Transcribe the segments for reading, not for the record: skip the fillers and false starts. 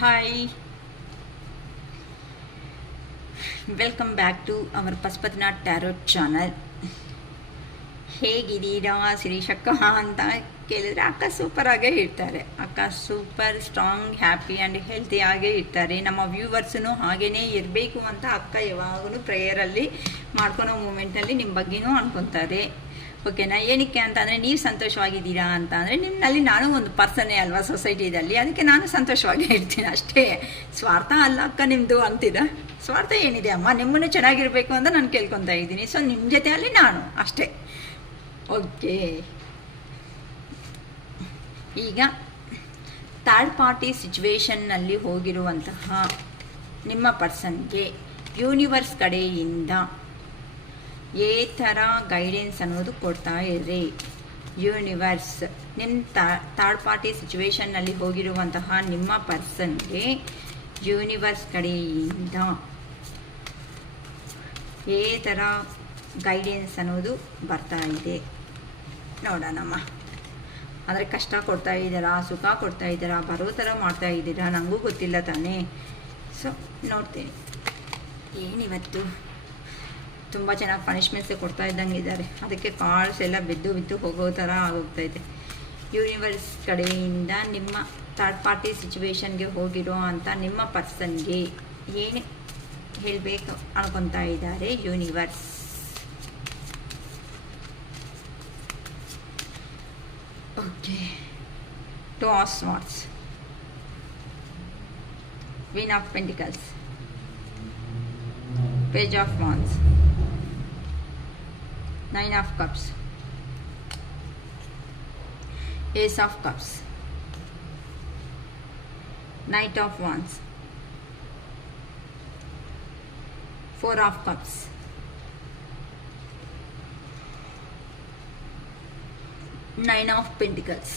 Hi, welcome back to our Pashupatinath Tarot channel. ಹೇಗಿದ್ದೀರಾ ಶಿರೀಷಕ್ಕ ಅಂತ ಕೇಳಿದ್ರೆ ಅಕ್ಕ ಸೂಪರ್ ಆಗೇ ಇರ್ತಾರೆ. ಅಕ್ಕ super strong happy and healthy ಆಗೇ ಇರ್ತಾರೆ. ನಮ್ಮ ವ್ಯೂವರ್ಸೂ ಹಾಗೇ ಇರಬೇಕು ಅಂತ ಅಕ್ಕ ಯಾವಾಗಲೂ ಪ್ರೇಯರಲ್ಲಿ ಮಾಡ್ಕೊಳೋ ಮೂಮೆಂಟಲ್ಲಿ ನಿಮ್ಮ ಬಗ್ಗೆನೂ ಅನ್ಕೊತಾರೆ. ಓಕೆನಾ? ಏನಕ್ಕೆ ಅಂತಂದರೆ ನೀವು ಸಂತೋಷವಾಗಿದ್ದೀರಾ ಅಂತ ಅಂದರೆ ನಿಮ್ಮಲ್ಲಿ ನಾನು ಒಂದು ಪರ್ಸನ್ನೇ ಅಲ್ವಾ ಸೊಸೈಟಿದಲ್ಲಿ, ಅದಕ್ಕೆ ನಾನು ಸಂತೋಷವಾಗಿ ಇರ್ತೀನಿ ಅಷ್ಟೇ. ಸ್ವಾರ್ಥ ಅಲ್ಲ ಅಕ್ಕ ನಿಮ್ಮದು ಅಂತೀರ. ಸ್ವಾರ್ಥ ಏನಿದೆ ಅಮ್ಮ, ನಿಮ್ಮನ್ನು ಚೆನ್ನಾಗಿರಬೇಕು ಅಂತ ನಾನು ಕೇಳ್ಕೊತಾ ಇದ್ದೀನಿ. ಸೊ ನಿಮ್ಮ ಜೊತೆಯಲ್ಲಿ ನಾನು ಅಷ್ಟೇ. ಓಕೆ, ಈಗ ಥರ್ಡ್ ಪಾರ್ಟಿ ಸಿಚುವೇಶನ್ನಲ್ಲಿ ಹೋಗಿರುವಂತಹ ನಿಮ್ಮ ಪರ್ಸನ್ಗೆ ಯೂನಿವರ್ಸ್ ಕಡೆಯಿಂದ ಏ ಥರ ಗೈಡೆನ್ಸ್ ಅನ್ನೋದು ಕೊಡ್ತಾ ಇರಿ. ಯೂನಿವರ್ಸ್ ನಿಮ್ಮ ಥರ್ಡ್ ಪಾರ್ಟಿ ಸಿಚುವೇಶನ್ನಲ್ಲಿ ಹೋಗಿರುವಂತಹ ನಿಮ್ಮ ಪರ್ಸನ್ಗೆ ಯೂನಿವರ್ಸ್ ಕಡೆಯಿಂದ ಏ ಥರ ಗೈಡೆನ್ಸ್ ಅನ್ನೋದು ಬರ್ತಾ ಇದೆ ನೋಡೋಣಮ್ಮ. ಆದರೆ ಕಷ್ಟ ಕೊಡ್ತಾ ಇದ್ದೀರಾ, ಸುಖ ಕೊಡ್ತಾ ಇದ್ದೀರಾ, ಬರೋ ಥರ ಮಾಡ್ತಾ ಇದ್ದೀರಾ, ನನಗೂ ಗೊತ್ತಿಲ್ಲ ತಾನೇ. ಸೊ ನೋಡ್ತೀನಿ ಏನಿವತ್ತು ತುಂಬ ಚೆನ್ನಾಗಿ ಪನಿಷ್ಮೆಂಟ್ಸೇ ಕೊಡ್ತಾ ಇದ್ದಂಗೆ ಇದ್ದಾರೆ. ಅದಕ್ಕೆ ಕಾಲ್ಸ್ ಎಲ್ಲ ಬಿದ್ದು ಹೋಗೋ ಥರ ಆಗೋಗ್ತಾಯಿದೆ. ಯೂನಿವರ್ಸ್ ಕಡೆಯಿಂದ ನಿಮ್ಮ ಥರ್ಡ್ ಪಾರ್ಟಿ ಸಿಚುವೇಶನ್ಗೆ ಹೋಗಿರೋ ಅಂತ ನಿಮ್ಮ ಪರ್ಸನ್ಗೆ ಏನು ಹೇಳಬೇಕು ಅನ್ಕೊತಾ ಇದ್ದಾರೆ universe. Okay, two of swords, queen of pentacles, page of wands, nine of cups, ace of cups, knight of wands, four of cups, nine of pentacles,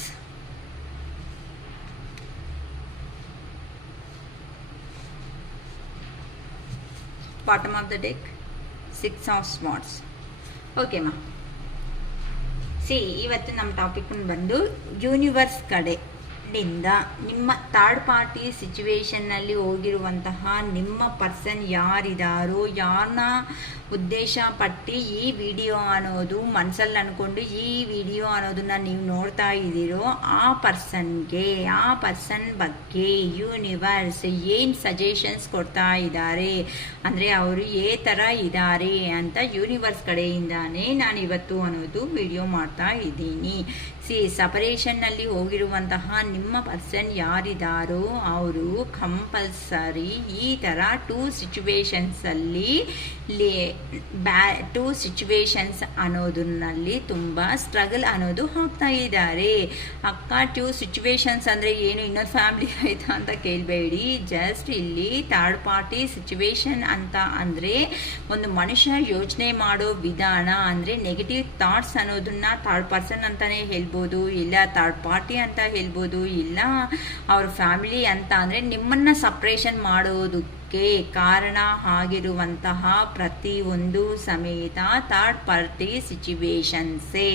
bottom of the deck, six of swords. ಓಕೆಮ್ಮ, ಇವತ್ತು ನಮ್ಮ topic ಬಂದು universe ಕಡೆಯಿಂದ ನಿಮ್ಮ third party ಸಿಚುವೇಶನ್ನಲ್ಲಿ ಹೋಗಿರುವಂತಹ ನಿಮ್ಮ person ಯಾರಿದ್ದಾರೋ, ಯಾರನ್ನ ಉದ್ದೇಶ ಪಟ್ಟು ಈ ವಿಡಿಯೋ ಅನ್ನೋದು ಮನಸ್ಸಲ್ಲಿ ಅಂದ್ಕೊಂಡು ಈ ವಿಡಿಯೋ ಅನ್ನೋದನ್ನ ನೀವು ನೋಡ್ತಾ ಇದ್ದೀರೋ ಆ ಪರ್ಸನ್ ಬಗ್ಗೆ ಯೂನಿವರ್ಸ್ ಏನು ಸಜೆಷನ್ಸ್ ಕೊಡ್ತಾ ಇದ್ದಾರೆ ಅಂದರೆ ಅವರು ಏ ಥರ ಇದ್ದಾರೆ ಅಂತ ಯೂನಿವರ್ಸ್ ಕಡೆಯಿಂದಾನೇ ನಾನು ಇವತ್ತು ಅನ್ನೋದು ವಿಡಿಯೋ ಮಾಡ್ತಾ ಇದ್ದೀನಿ. ಸಪರೇಷನ್ನಲ್ಲಿ ಹೋಗಿರುವಂತಹ ನಿಮ್ಮ ಪರ್ಸನ್ ಯಾರಿದ್ದಾರೋ ಅವರು ಕಂಪಲ್ಸರಿ ಈ ಥರ ಟೂ ಸಿಚುವೇಶನ್ಸ್ ಅನ್ನೋದನ್ನಲ್ಲಿ ತುಂಬ ಸ್ಟ್ರಗಲ್ ಅನ್ನೋದು ಹೋಗ್ತಾ ಇದ್ದಾರೆ. ಅಕ್ಕ ಟೂ ಸಿಚುವೇಶನ್ಸ್ ಅಂದರೆ ಏನು, ಇನ್ನೊಂದು ಫ್ಯಾಮಿಲಿ ಆಯಿತಾ ಅಂತ ಕೇಳಬೇಡಿ. ಜಸ್ಟ್ ಇಲ್ಲಿ ಥರ್ಡ್ ಪಾರ್ಟಿ ಸಿಚುವೇಶನ್ ಅಂತ ಅಂದರೆ ಒಂದು ಮನುಷ್ಯ ಯೋಚನೆ ಮಾಡೋ ವಿಧಾನ ಅಂದರೆ ನೆಗೆಟಿವ್ ಥಾಟ್ಸ್ ಅನ್ನೋದನ್ನ ಥರ್ಡ್ ಪರ್ಸನ್ ಅಂತಲೇ ಹೇಳ್ಬೋದು, ಇಲ್ಲ ಥರ್ಡ್ ಪಾರ್ಟಿ ಅಂತ ಹೇಳ್ಬೋದು, ಇಲ್ಲ ಅವ್ರ ಫ್ಯಾಮಿಲಿ ಅಂತ ಅಂದರೆ ನಿಮ್ಮನ್ನು ಸಪ್ರೇಷನ್ ಮಾಡೋದಕ್ಕೆ ಕಾರಣ ಆಗಿರುವಂತಹ ಪ್ರತಿಯೊಂದು ಸಮೇತ ಥರ್ಡ್ ಪಾರ್ಟಿ ಸಿಚುವೇಶನ್ಸೇ.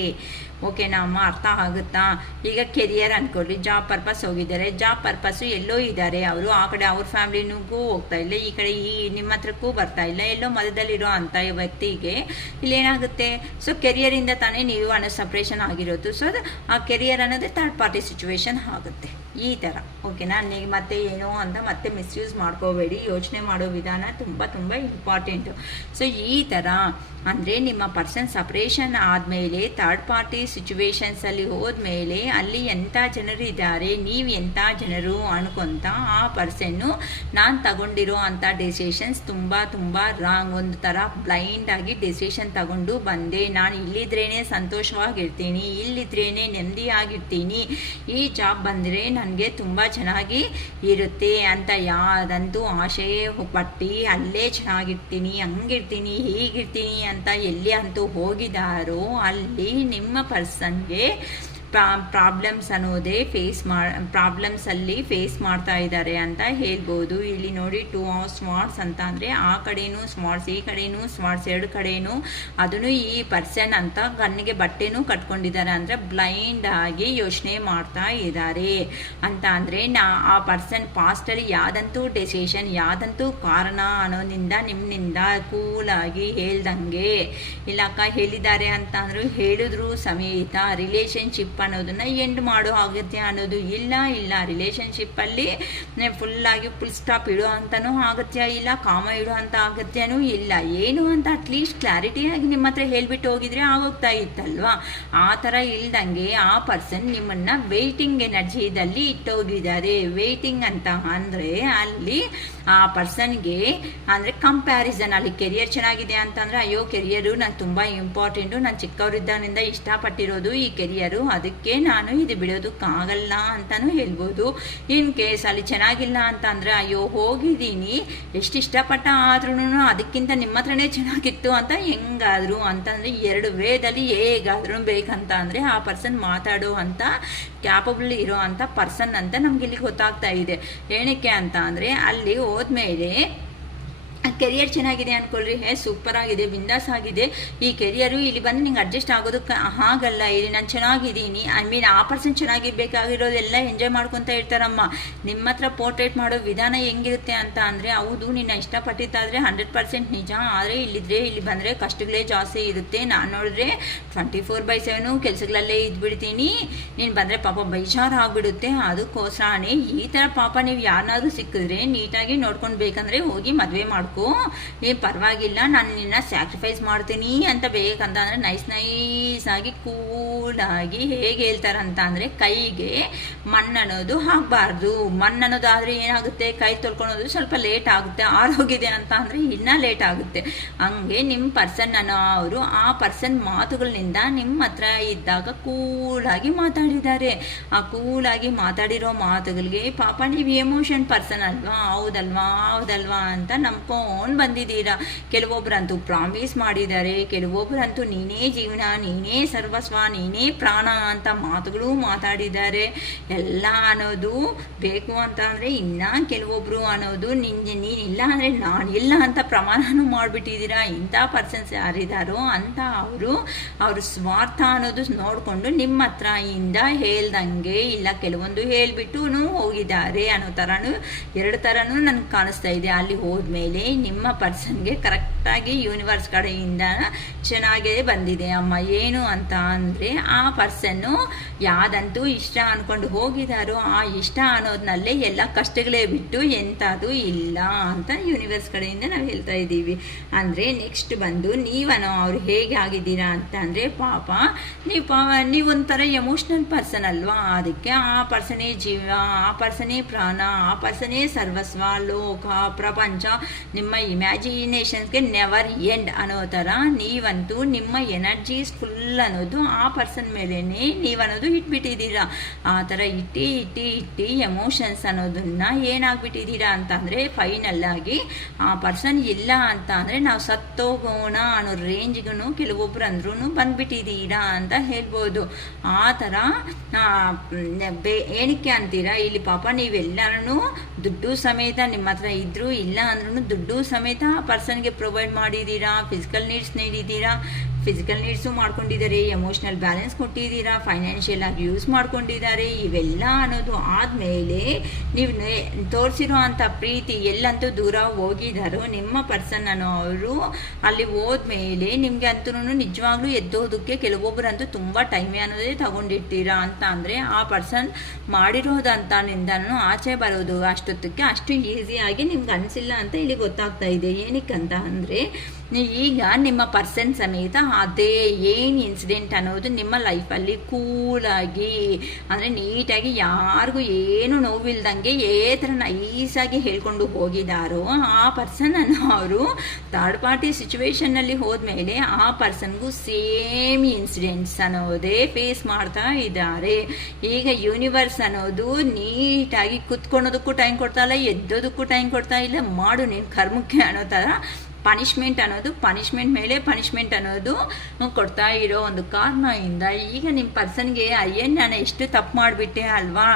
ಓಕೆನಾ ಅಮ್ಮ, ಅರ್ಥ ಆಗುತ್ತಾ? ಈಗ ಕೆರಿಯರ್ ಅಂದ್ಕೊಳ್ಳಿ, ಜಾಬ್ ಪರ್ಪಸ್ ಹೋಗಿದ್ದಾರೆ, ಜಾಬ್ ಪರ್ಪಸ್ಸು ಎಲ್ಲೋ ಇದ್ದಾರೆ ಅವರು, ಆ ಕಡೆ ಅವ್ರ ಫ್ಯಾಮಿಲಿನಿಗೂ ಹೋಗ್ತಾ ಇಲ್ಲ, ಈ ಕಡೆ ನಿಮ್ಮ ಹತ್ರಕ್ಕೂ ಬರ್ತಾ ಇಲ್ಲ, ಎಲ್ಲೋ ಮಧ್ಯದಲ್ಲಿರೋ ಅಂಥ ವ್ಯಕ್ತಿಗೆ ಇಲ್ಲೇನಾಗುತ್ತೆ, ಸೊ ಕೆರಿಯರಿಂದ ತಾನೇ ನೀವು ಅನ್ನೋ ಸಪ್ರೇಷನ್ ಆಗಿರೋದು. ಸೊ ಆ ಕೆರಿಯರ್ ಅನ್ನೋದೇ ಥರ್ಡ್ ಪಾರ್ಟಿ ಸಿಚುವೇಶನ್ ಆಗುತ್ತೆ ಈ ಥರ. ಓಕೆನಾ? ನೀವು ಮತ್ತೆ ಏನೋ ಅಂತ ಮತ್ತೆ ಮಿಸ್ಯೂಸ್ ಮಾಡ್ಕೋಬೇಡಿ. ಯೋಚನೆ ಮಾಡೋ ವಿಧಾನ ತುಂಬ ಇಂಪಾರ್ಟೆಂಟು. ಸೊ ಈ ಥರ ಅಂದರೆ ನಿಮ್ಮ ಪರ್ಸನ್ ಸಪ್ರೇಷನ್ ಆದಮೇಲೆ ಥರ್ಡ್ ಪಾರ್ಟಿ ಸಿಚುವೇಶನ್ಸಲ್ಲಿ ಹೋದ್ಮೇಲೆ ಅಲ್ಲಿ ಎಂಥ ಜನರಿದ್ದಾರೆ, ನೀವು ಎಂಥ ಜನರು ಅನ್ಕೊಂತ ಆ ಪರ್ಸನ್ನು ನಾನು ತಗೊಂಡಿರೋ ಅಂಥ ಡೆಸಿಷನ್ಸ್ ತುಂಬ ರಾಂಗ್, ಒಂದು ಥರ ಬ್ಲೈಂಡಾಗಿ ಡೆಸಿಷನ್ ತಗೊಂಡು ಬಂದೆ, ನಾನು ಇಲ್ಲಿದ್ರೇ ಸಂತೋಷವಾಗಿರ್ತೀನಿ, ಇಲ್ಲಿದ್ರೇ ನೆಮ್ಮದಿಯಾಗಿರ್ತೀನಿ, ಈ ಜಾಬ್ ಬಂದರೆ ನನಗೆ ತುಂಬ ಚೆನ್ನಾಗಿ ಇರುತ್ತೆ ಅಂತ ಯಾವ್ದಂತೂ ಆಶೆ ಪಟ್ಟು ಅಲ್ಲೇ ಚೆನ್ನಾಗಿರ್ತೀನಿ, ಹಂಗಿರ್ತೀನಿ, ಹೀಗಿರ್ತೀನಿ ಅಂತ ಎಲ್ಲಿ ಅಂತೂ ಹೋಗಿದಾರೋ ಅಲ್ಲಿ ನಿಮ್ಮ ಪರ್ಸನ್ಗೆ ಪ್ರಾಬ್ಲಮ್ಸ್ ಅನ್ನೋದೇ ಪ್ರಾಬ್ಲಮ್ಸಲ್ಲಿ ಫೇಸ್ ಮಾಡ್ತಾ ಇದ್ದಾರೆ ಅಂತ ಹೇಳ್ಬೋದು. ಇಲ್ಲಿ ನೋಡಿ 2 ಆಫ್ ಸ್ವಾರ್ಡ್ಸ್ ಅಂತ ಅಂದರೆ ಆ ಕಡೆನೂ ಸ್ವಾರ್ಡ್ಸ್, ಈ ಕಡೆನೂ ಸ್ವಾರ್ಡ್ಸ್, ಎರಡು ಕಡೆನೂ ಅದನ್ನು ಈ ಪರ್ಸನ್ ಅಂತ ಕಣ್ಣಿಗೆ ಬಟ್ಟೆನೂ ಕಟ್ಕೊಂಡಿದ್ದಾರೆ, ಅಂದರೆ ಬ್ಲೈಂಡ್ ಆಗಿ ಯೋಚನೆ ಮಾಡ್ತಾ ಇದ್ದಾರೆ ಅಂತ. ಅಂದರೆ ಆ ಪರ್ಸನ್ ಪಾಸ್ಟಲ್ಲಿ ಯಾವುದಂತೂ ಡೆಸಿಷನ್, ಯಾವುದಂತೂ ಕಾರಣ ಅನ್ನೋದ್ರಿಂದ ನಿಮ್ಮಿಂದ ಕೂಲಾಗಿ ಹೇಳ್ದಂಗೆ ಇಲ್ಲಕ್ಕ ಹೇಳಿದ್ದಾರೆ ಅಂತ ಅಂದರು ಹೇಳಿದ್ರು ಸಮೇತ ರಿಲೇಷನ್ಶಿಪ್ ಅನ್ನೋದನ್ನ ಎಂಡ್ ಮಾಡೋ ಅಗತ್ಯ ಅನ್ನೋದು ಇಲ್ಲ. ರಿಲೇಷನ್ಶಿಪ್ಪಲ್ಲಿ ಫುಲ್ಲಾಗಿ ಫುಲ್ ಸ್ಟಾಪ್ ಇಡೋ ಅಂತನೂ ಅಗತ್ಯ ಇಲ್ಲ, ಕಾಮ ಇಡೋ ಅಂತ ಅಗತ್ಯನೂ ಇಲ್ಲ. ಏನು ಅಂತ ಅಟ್ಲೀಸ್ಟ್ ಕ್ಲಾರಿಟಿಯಾಗಿ ನಿಮ್ಮ ಹತ್ರ ಹೇಳ್ಬಿಟ್ಟು ಹೋಗಿದ್ರೆ ಆಗೋಗ್ತಾ ಇತ್ತಲ್ವಾ. ಆ ಥರ ಇಲ್ದಂಗೆ ಆ ಪರ್ಸನ್ ನಿಮ್ಮನ್ನು ವೆಯ್ಟಿಂಗ್ ಎನರ್ಜಿದಲ್ಲಿ ಇಟ್ಟೋಗಿದ್ದಾರೆ. ವೆಯ್ಟಿಂಗ್ ಅಂತ ಅಂದರೆ ಅಲ್ಲಿ ಆ ಪರ್ಸನ್ಗೆ ಅಂದರೆ ಕಂಪ್ಯಾರಿಸನ್, ಅಲ್ಲಿ ಕೆರಿಯರ್ ಚೆನ್ನಾಗಿದೆ ಅಂತಂದರೆ ಅಯ್ಯೋ ಕೆರಿಯರು ನಂಗೆ ತುಂಬ ಇಂಪಾರ್ಟೆಂಟು, ನಾನು ಚಿಕ್ಕವರಿದ್ದಾನಿಂದ ಇಷ್ಟಪಟ್ಟಿರೋದು ಈ ಕೆರಿಯರು, ಅದಕ್ಕೆ ನಾನು ಇದು ಬಿಡೋದಕ್ಕಾಗಲ್ಲ ಅಂತಲೂ ಹೇಳ್ಬೋದು. ಇನ್ ಕೇಸ್ ಅಲ್ಲಿ ಚೆನ್ನಾಗಿಲ್ಲ ಅಂತ ಅಂದರೆ ಅಯ್ಯೋ ಹೋಗಿದ್ದೀನಿ ಎಷ್ಟು ಇಷ್ಟಪಟ್ಟ ಆದ್ರೂ ಅದಕ್ಕಿಂತ ನಿಮ್ಮ ಹತ್ರನೇ ಚೆನ್ನಾಗಿತ್ತು ಅಂತ ಹೆಂಗಾದ್ರು ಅಂತಂದರೆ 2 ವೇದಲ್ಲಿ ಹೇಗಾದ್ರೂ ಬೇಕಂತ ಅಂದರೆ ಆ ಪರ್ಸನ್ ಮಾತಾಡೋ ಅಂತ ಕ್ಯಾಪಬಲ್ ಇರೋ ಅಂಥ ಪರ್ಸನ್ ಅಂತ ನಮ್ಗೆ ಇಲ್ಲಿ ಗೊತ್ತಾಗ್ತಾ ಇದೆ. ಏನಕ್ಕೆ ಅಂತ ಅಂದರೆ ಅಲ್ಲಿ ಹೋದ್ಮೇಲೆ ಕೆರಿಯರ್ ಚೆನ್ನಾಗಿದೆ ಅಂದ್ಕೊಳ್ರಿ, ಸೂಪರ್ ಆಗಿದೆ, ಬಿಂದಾಸ್ ಆಗಿದೆ ಈ ಕೆರಿಯರು, ಇಲ್ಲಿ ಬಂದು ನಿಂಗೆ ಅಡ್ಜಸ್ಟ್ ಆಗೋದಕ್ಕೆ ಆಗಲ್ಲ, ಇಲ್ಲಿ ನಾನು ಚೆನ್ನಾಗಿದ್ದೀನಿ, ಆ ಪರ್ಸನ್ ಚೆನ್ನಾಗಿರ್ಬೇಕಾಗಿರೋದೆಲ್ಲ ಎಂಜಾಯ್ ಮಾಡ್ಕೊತಾ ಇರ್ತಾರಮ್ಮ. ನಿಮ್ಮ ಹತ್ರ ಪೋರ್ಟ್ರೇಟ್ ಮಾಡೋ ವಿಧಾನ ಹೆಂಗಿರುತ್ತೆ ಅಂತ ಅಂದರೆ ಹೌದು ನಿನ್ನ ಇಷ್ಟಪಟ್ಟಿದ್ದಾದರೆ 100% ನಿಜ, ಆದರೆ ಇಲ್ಲಿ ಬಂದರೆ ಕಷ್ಟಗಳೇ ಜಾಸ್ತಿ ಇರುತ್ತೆ. ನಾನು ನೋಡಿದ್ರೆ 24/7 ಕೆಲಸಗಳಲ್ಲೇ ಇದ್ಬಿಡ್ತೀನಿ, ನೀನು ಬಂದರೆ ಪಾಪ ಬೇಜಾರು ಆಗಿಬಿಡುತ್ತೆ. ಅದಕ್ಕೋಸ್ಕರನೇ ಈ ಥರ ಪಾಪ ನೀವು ಯಾರನ್ನಾದ್ರೂ ಸಿಕ್ಕಿದ್ರೆ ನೀಟಾಗಿ ನೋಡ್ಕೊಂಡು ಬೇಕಂದರೆ ಹೋಗಿ ಮದುವೆ ಮಾಡ್ಕೊ, ಏನು ಪರವಾಗಿಲ್ಲ, ನಾನು ನಿನ್ನ ಸ್ಯಾಕ್ರಿಫೈಸ್ ಮಾಡ್ತೀನಿ ಅಂತ ಬೇಕಂತ ಅಂದರೆ ನೈಸಾಗಿ ಕೂಲಾಗಿ ಹೇಗೆ ಹೇಳ್ತಾರಂತ ಅಂದರೆ ಕೈಗೆ ಮಣ್ಣನ್ನೋದು ಹಾಕಬಾರ್ದು. ಮಣ್ಣನ್ನೋದಾದರೆ ಏನಾಗುತ್ತೆ, ಕೈ ತೊಳ್ಕೊಳೋದು ಸ್ವಲ್ಪ ಲೇಟ್ ಆಗುತ್ತೆ, ಆರೋಗಿದೆ ಅಂತ ಅಂದರೆ ಇನ್ನೂ ಲೇಟ್ ಆಗುತ್ತೆ. ಹಂಗೆ ನಿಮ್ಮ ಪರ್ಸನ್ ಅವರು ಆ ಪರ್ಸನ್ ಮಾತುಗಳಿಂದ ನಿಮ್ಮ ಹತ್ರ ಇದ್ದಾಗ ಕೂಲಾಗಿ ಮಾತಾಡಿದ್ದಾರೆ. ಆ ಕೂಲಾಗಿ ಮಾತಾಡಿರೋ ಮಾತುಗಳಿಗೆ ಪಾಪ ನೀವು ಎಮೋಷನ್ ಪರ್ಸನ್ ಅಲ್ವಾ, ಹೌದಲ್ವಾ ಅಂತ ನಂಬ್ಕೊಂಡು ಬಂದಿದ್ದೀರಾ. ಕೆಲವೊಬ್ಬರಂತೂ ಪ್ರಾಮಿಸ್ ಮಾಡಿದ್ದಾರೆ, ಕೆಲವೊಬ್ಬರಂತೂ ನೀನೇ ಜೀವನ, ನೀನೇ ಸರ್ವಸ್ವ, ನೀನೇ ಪ್ರಾಣ ಅಂತ ಮಾತುಗಳು ಮಾತಾಡಿದ್ದಾರೆ. ಎಲ್ಲ ಅನ್ನೋದು ಬೇಕು ಅಂತ ಅಂದರೆ ಇನ್ನು ಕೆಲವೊಬ್ಬರು ಅನ್ನೋದು ನೀನಿಲ್ಲ ಅಂದರೆ ನಾನು ಇಲ್ಲ ಅಂತ ಪ್ರಮಾಣನೂ ಮಾಡಿಬಿಟ್ಟಿದ್ದೀರಾ. ಇಂಥ ಪರ್ಸನ್ಸ್ ಯಾರಿದ್ದಾರೋ ಅಂತ ಅವರು ಸ್ವಾರ್ಥ ಅನ್ನೋದು ನೋಡಿಕೊಂಡು ನಿಮ್ಮ ಹತ್ರ ಇಂದ ಹೇಳ್ದಂಗೆ ಇಲ್ಲ ಕೆಲವೊಂದು ಹೇಳಿಬಿಟ್ಟು ಹೋಗಿದ್ದಾರೆ ಅನ್ನೋ ಥರನೂ 2 ಥರನೂ ನನಗೆ ಕಾಣಿಸ್ತಾ ಇದೆ. ಅಲ್ಲಿ ಹೋದ್ಮೇಲೆ ನಿಮ್ಮ ಪರ್ಸನ್ಗೆ ಕರೆಕ್ಟಾಗಿ ಯೂನಿವರ್ಸ್ ಕಡೆಯಿಂದ ಚೆನ್ನಾಗೇ ಬಂದಿದೆ ಅಮ್ಮ. ಏನು ಅಂತ ಅಂದರೆ ಆ ಪರ್ಸನ್ನು ಯಾವುದಂತೂ ಇಷ್ಟ ಅಂದ್ಕೊಂಡು ಹೋಗಿದ್ದಾರೋ ಆ ಇಷ್ಟ ಅನ್ನೋದ್ನಲ್ಲೇ ಎಲ್ಲ ಕಷ್ಟಗಳೇ ಬಿಟ್ಟು ಎಂಥದ್ದು ಇಲ್ಲ ಅಂತ ಯೂನಿವರ್ಸ್ ಕಡೆಯಿಂದ ನಾವು ಹೇಳ್ತಾ ಇದ್ದೀವಿ. ಅಂದರೆ ನೆಕ್ಸ್ಟ್ ಬಂದು ಅವ್ರು ಹೇಗೆ ಆಗಿದ್ದೀರಾ ಅಂತ ಅಂದರೆ ಪಾಪ ನೀವೊಂಥರ ಎಮೋಷ್ನಲ್ ಪರ್ಸನ್ ಅಲ್ವಾ, ಅದಕ್ಕೆ ಆ ಪರ್ಸನೇ ಜೀವ, ಆ ಪರ್ಸನೇ ಪ್ರಾಣ, ಆ ಪರ್ಸನೇ ಸರ್ವಸ್ವ, ಲೋಕ ಪ್ರಪಂಚ, ನಿಮ್ಮ ಇಮ್ಯಾಜಿನೇಷನ್ಸ್ಗೆ ನೆವರ್ ಎಂಡ್ ಅನ್ನೋ ಥರ ನೀವಂತೂ ನಿಮ್ಮ ಎನರ್ಜೀಸ್ ಫುಲ್ ಅನ್ನೋದು ಆ ಪರ್ಸನ್ ಮೇಲೇ ನೀವನ್ನೋದು ಇಟ್ಬಿಟ್ಟಿದ್ದೀರಾ. ಆ ಥರ ಇಟ್ಟು ಎಮೋಷನ್ಸ್ ಅನ್ನೋದನ್ನ ಏನಾಗ್ಬಿಟ್ಟಿದ್ದೀರಾ ಅಂತಂದರೆ ಫೈನಲ್ ಆಗಿ ಆ ಪರ್ಸನ್ ಇಲ್ಲ ಅಂತ ಅಂದರೆ ನಾವು ಸತ್ತೋಗೋಣ ಅನ್ನೋ ರೇಂಜ್ಗೂ ಕೆಲವೊಬ್ರು ಅಂದ್ರೂ ಬಂದ್ಬಿಟ್ಟಿದ್ದೀರಾ ಅಂತ ಹೇಳ್ಬೋದು. ಆ ಥರ ಏನಕ್ಕೆ ಅಂತೀರಾ, ಇಲ್ಲಿ ಪಾಪ ನೀವೆಲ್ಲರೂ ದುಡ್ಡು ಸಮೇತ ನಿಮ್ಮ ಹತ್ರ ಇದ್ರೂ ಇಲ್ಲ ಅಂದ್ರೂ ದುಡ್ಡು ಸಮೇತ ಆ ಪರ್ಸನ್ಗೆ ಪ್ರೊವೈಡ್ ಮಾಡಿದ್ದೀರಾ, ಫಿಸಿಕಲ್ ನೀಡ್ಸು ಮಾಡ್ಕೊಂಡಿದ್ದಾರೆ, ಎಮೋಷ್ನಲ್ ಬ್ಯಾಲೆನ್ಸ್ ಕೊಟ್ಟಿದ್ದೀರಾ, ಫೈನಾನ್ಷಿಯಲ್ ಆಗಿ ಯೂಸ್ ಮಾಡ್ಕೊಂಡಿದ್ದಾರೆ. ಇವೆಲ್ಲ ಅನ್ನೋದು ಆದಮೇಲೆ ನೀವು ತೋರಿಸಿರೋ ಅಂಥ ಪ್ರೀತಿ ಎಲ್ಲಂತೂ ದೂರ ಹೋಗಿದ್ದಾರೋ ನಿಮ್ಮ ಪರ್ಸನ್ ಅನ್ನೋರು ಅಲ್ಲಿ ಹೋದ್ಮೇಲೆ ನಿಮಗೆ ಅಂತೂ ನಿಜವಾಗ್ಲೂ ಎದ್ದೋದಕ್ಕೆ ಕೆಲವೊಬ್ಬರಂತೂ ತುಂಬ ಟೈಮ್ ಅನ್ನೋದೇ ತಗೊಂಡಿರ್ತೀರಾ. ಅಂತ ಅಂದರೆ ಆ ಪರ್ಸನ್ ಮಾಡಿರೋದಂತನಿಂದನೂ ಆಚೆ ಬರೋದು ಅಷ್ಟೊತ್ತಕ್ಕೆ ಅಷ್ಟು ಈಸಿಯಾಗಿ ನಿಮ್ಗೆ ಅನಿಸಿಲ್ಲ ಅಂತ ಇಲ್ಲಿ ಗೊತ್ತಾಗ್ತಾ ಇದೆ. ಏನಕ್ಕಂತ ಅಂದರೆ ಈಗ ನಿಮ್ಮ ಪರ್ಸನ್ ಸಮೇತ ಅದೇ ಏನು ಇನ್ಸಿಡೆಂಟ್ ಅನ್ನೋದು ನಿಮ್ಮ ಲೈಫಲ್ಲಿ ಕೂಲಾಗಿ ಅಂದರೆ ನೀಟಾಗಿ ಯಾರಿಗೂ ಏನು ನೋವಿಲ್ದಂಗೆ ಥರ ನೈಸಾಗಿ ಹೇಳ್ಕೊಂಡು ಹೋಗಿದ್ದಾರೋ ಆ ಪರ್ಸನ್ ಅವರು ಥರ್ಡ್ ಪಾರ್ಟಿ ಸಿಚುವೇಶನ್ನಲ್ಲಿ ಹೋದ್ಮೇಲೆ ಆ ಪರ್ಸನ್ಗೂ ಸೇಮ್ ಇನ್ಸಿಡೆಂಟ್ಸ್ ಅನ್ನೋದೇ ಫೇಸ್ ಮಾಡ್ತಾ ಇದ್ದಾರೆ. ಈಗ ಯೂನಿವರ್ಸ್ ಅನ್ನೋದು ನೀಟಾಗಿ ಕುತ್ಕೊಳೋದಕ್ಕೂ ಟೈಮ್ ಕೊಡ್ತಾ ಇಲ್ಲ, ಎದ್ದೋದಕ್ಕೂ ಟೈಮ್ ಕೊಡ್ತಾ ಇಲ್ಲ, ಮಾಡು ನೀನು ಕರ್ಮಕ್ಕೆ ಅನ್ನೋ ಥರ ಪನಿಷ್ಮೆಂಟ್ ಮೇಲೆ ಪನಿಷ್ಮೆಂಟ್ ಅನ್ನೋದು ಕೊಡ್ತಾ ಇರೋ ಒಂದು ಕಾರಣದಿಂದ ಈಗ ನಿಮ್ಮ ಪರ್ಸನ್ಗೆ ನಾನು ಎಷ್ಟು ತಪ್ಪು ಮಾಡಿಬಿಟ್ಟೆ ಅಲ್ವಾ,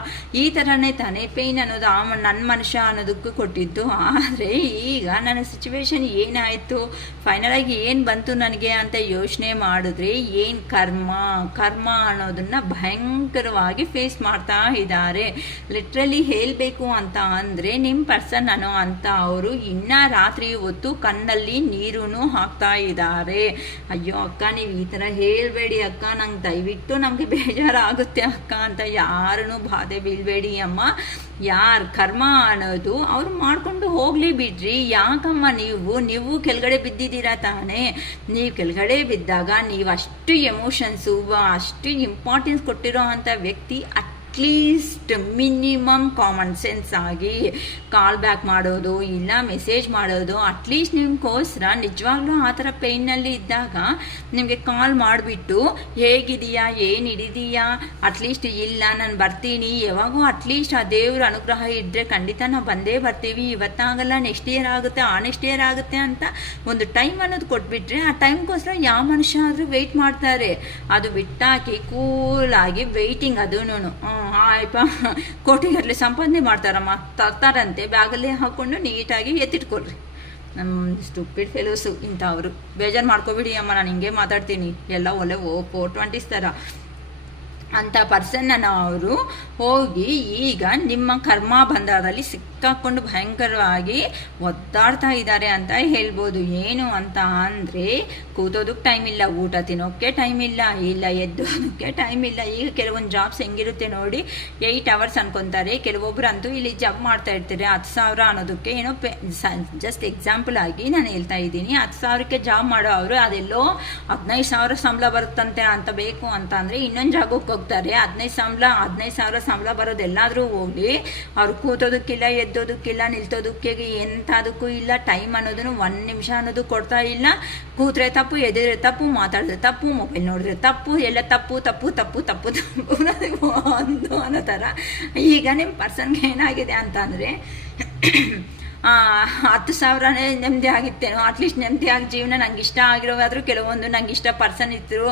ಈ ಥರನೇ ತಾನೇ ಪೇಯ್ನ್ ಅನ್ನೋದು ನನ್ನ ಮನುಷ್ಯ ಅನ್ನೋದಕ್ಕೂ ಕೊಟ್ಟಿದ್ದು. ಆದರೆ ಈಗ ನನ್ನ ಸಿಚುವೇಶನ್ ಏನಾಯಿತು, ಫೈನಲಾಗಿ ಏನು ಬಂತು ನನಗೆ ಅಂತ ಯೋಚನೆ ಮಾಡಿದ್ರೆ ಏನು ಕರ್ಮ ಅನ್ನೋದನ್ನು ಭಯಂಕರವಾಗಿ ಫೇಸ್ ಮಾಡ್ತಾ ಇದ್ದಾರೆ. ಲಿಟ್ರಲಿ ಹೇಳಬೇಕು ಅಂತ ಅಂದರೆ ನಿಮ್ಮ ಪರ್ಸನ್ ಅನ್ನೋ ಅಂತ ಅವರು ಇನ್ನೂ ರಾತ್ರಿ ಹೊತ್ತು ಕಣ್ಣಲ್ಲಿ ನೀರೂ ಹಾಕ್ತಾ ಇದ್ದಾರೆ. ಅಯ್ಯೋ ಅಕ್ಕ, ನೀವು ಈ ಥರ ಹೇಳಬೇಡಿ ಅಕ್ಕ, ನಂಗೆ ದಯವಿಟ್ಟು ನಮಗೆ ಬೇಜಾರಾಗುತ್ತೆ ಅಕ್ಕ ಅಂತ ಯಾರನ್ನೂ ಬಾಧೆ ಬೀಳಬೇಡಿ ಅಮ್ಮ. ಯಾರು ಕರ್ಮ ಅನ್ನೋದು ಅವ್ರು ಮಾಡ್ಕೊಂಡು ಹೋಗ್ಲಿ ಬಿಡ್ರಿ. ಯಾಕಮ್ಮ ನೀವು ಕೆಳಗಡೆ ಬಿದ್ದಿದ್ದೀರಾ ತಾನೇ. ನೀವು ಕೆಳಗಡೆ ಬಿದ್ದಾಗ ನೀವು ಅಷ್ಟು ಎಮೋಷನ್ಸು ಅಷ್ಟು ಇಂಪಾರ್ಟೆನ್ಸ್ ಕೊಟ್ಟಿರೋ ಅಂಥ ವ್ಯಕ್ತಿ ಅಟ್ಲೀಸ್ಟ್ ಮಿನಿಮಮ್ ಕಾಮನ್ ಸೆನ್ಸ್ ಆಗಿ ಕಾಲ್ ಬ್ಯಾಕ್ ಮಾಡೋದು ಇಲ್ಲ ಮೆಸೇಜ್ ಮಾಡೋದು, ಅಟ್ಲೀಸ್ಟ್ ನಿಮ್ಗೋಸ್ಕರ ನಿಜವಾಗ್ಲೂ ಆ ಥರ ಪೇಯ್ನಲ್ಲಿ ಇದ್ದಾಗ ನಿಮಗೆ ಕಾಲ್ ಮಾಡಿಬಿಟ್ಟು ಹೇಗಿದೆಯಾ, ಏನು ಹಿಡಿದೀಯಾ, ಅಟ್ಲೀಸ್ಟ್ ಇಲ್ಲ ನಾನು ಬರ್ತೀನಿ, ಯಾವಾಗೂ ಅಟ್ಲೀಸ್ಟ್ ಆ ದೇವ್ರ ಅನುಗ್ರಹ ಇದ್ದರೆ ಖಂಡಿತ ನಾವು ಬಂದೇ ಬರ್ತೀವಿ, ಇವತ್ತಾಗಲ್ಲ ನೆಕ್ಸ್ಟ್ ಇಯರ್ ಆಗುತ್ತೆ, ನೆಕ್ಸ್ಟ್ ಇಯರ್ ಆಗುತ್ತೆ ಅಂತ ಒಂದು ಟೈಮ್ ಅನ್ನೋದು ಕೊಟ್ಬಿಟ್ರೆ ಆ ಟೈಮ್ಗೋಸ್ಕರ ಯಾವ ಮನುಷ್ಯ ಆದರೂ ವೆಯ್ಟ್ ಮಾಡ್ತಾರೆ. ಅದು ಬಿಟ್ಟಾಕಿ ಕೂಲಾಗಿ ವೆಯ್ಟಿಂಗ್ ಅದೂ ಆಯ್ಪ ಕೋಟಿಗಟ್ಟಲೆ ಸಂಪಾದನೆ ಮಾಡ್ತಾರಮ್ಮ, ತರ್ತಾರಂತೆ ಬ್ಯಾಗಲ್ಲೇ ಹಾಕ್ಕೊಂಡು ನೀಟಾಗಿ ಎತ್ತಿಟ್ಕೊಳ್ರಿ. ನಮ್ಮ ಸ್ಟುಪಿಡ್ ಫೆಲೋಸು ಇಂಥವ್ರು. ಬೇಜಾರು ಮಾಡ್ಕೊಬಿಡಿ ಅಮ್ಮ, ನಾನು ಹಿಂಗೆ ಮಾತಾಡ್ತೀನಿ, ಎಲ್ಲ ಒಳ್ಳೆ 420s ಥರ ಅಂಥ ಪರ್ಸನ್ನ ಅವರು ಹೋಗಿ ಈಗ ನಿಮ್ಮ ಕರ್ಮ ಬಂಧದಲ್ಲಿ ಸಿಕ್ಕಾಕೊಂಡು ಭಯಂಕರವಾಗಿ ಒದ್ದಾಡ್ತಾ ಇದ್ದಾರೆ ಅಂತ ಹೇಳ್ಬೋದು. ಏನು ಅಂತ ಅಂದರೆ ಕೂತೋದಕ್ಕೆ ಟೈಮ್ ಇಲ್ಲ, ಊಟ ತಿನ್ನೋಕ್ಕೆ ಟೈಮ್ ಇಲ್ಲ ಎದ್ದೋದಕ್ಕೆ ಟೈಮ್ ಇಲ್ಲ. ಈಗ ಕೆಲವೊಂದು ಜಾಬ್ಸ್ ಹೆಂಗಿರುತ್ತೆ ನೋಡಿ, 8 hours ಅನ್ಕೊತಾರೆ, ಕೆಲವೊಬ್ರು ಅಂತೂ ಇಲ್ಲಿ ಜಾಬ್ ಮಾಡ್ತಾ ಇರ್ತಾರೆ 10,000 ಅನ್ನೋದಕ್ಕೆ. ಏನೋ ಜಸ್ಟ್ ಎಕ್ಸಾಂಪಲ್ ಆಗಿ ನಾನು ಹೇಳ್ತಾ ಇದ್ದೀನಿ, 10,000ಕ್ಕೆ ಜಾಬ್ ಮಾಡೋ ಅವರು ಅದೆಲ್ಲೋ 15,000 ಸಂಬಳ ಬರುತ್ತಂತೆ ಅಂತ ಬೇಕು ಅಂತ ಅಂದರೆ ಇನ್ನೊಂದು ಜಾಗಕ್ಕೆ ಹೋಗ್ತಾರೆ. 15,000 ಸಂಬಳ ಬರೋದೆಲ್ಲಾದರೂ ಹೋಗಿ ಅವ್ರು ಕೂತೋದಕ್ಕಿಲ್ಲ, ಎದ್ದೋದಕ್ಕಿಲ್ಲ, ನಿಲ್ತೋದಕ್ಕೆ ಎಂಥದಕ್ಕೂ ಇಲ್ಲ. ಟೈಮ್ ಅನ್ನೋದನ್ನು 1 ನಿಮಿಷ ಅನ್ನೋದು ಕೊಡ್ತಾ ಇಲ್ಲ. ಕೂತ್ರೆ ತಪ್ಪು, ಎದ್ದರೆ ತಪ್ಪು, ಮಾತಾಡಿದ್ರೆ ತಪ್ಪು, ಮೊಬೈಲ್ ನೋಡಿದ್ರೆ ತಪ್ಪು, ಎಲ್ಲ ತಪ್ಪು ತಪ್ಪು ತಪ್ಪು ತಪ್ಪು ತಪ್ಪು ಒಂದು ಅನ್ನೋ ಥರ. ಈಗ ನಿಮ್ಮ ಪರ್ಸನ್ಗೆ ಏನಾಗಿದೆ ಅಂತ ಅಂದರೆ 10,000ನೇ ನೆಮ್ಮದಿ ಆಗಿತ್ತೇನೋ, ಅಟ್ಲೀಸ್ಟ್ ನೆಮ್ಮದಿಯಾಗಿ ಜೀವನ ನಂಗೆ ಇಷ್ಟ ಆಗಿರೋವಾದರೂ ಕೆಲವೊಂದು ನಂಗೆ ಇಷ್ಟ ಪರ್ಸನ್ ಇದ್ರು,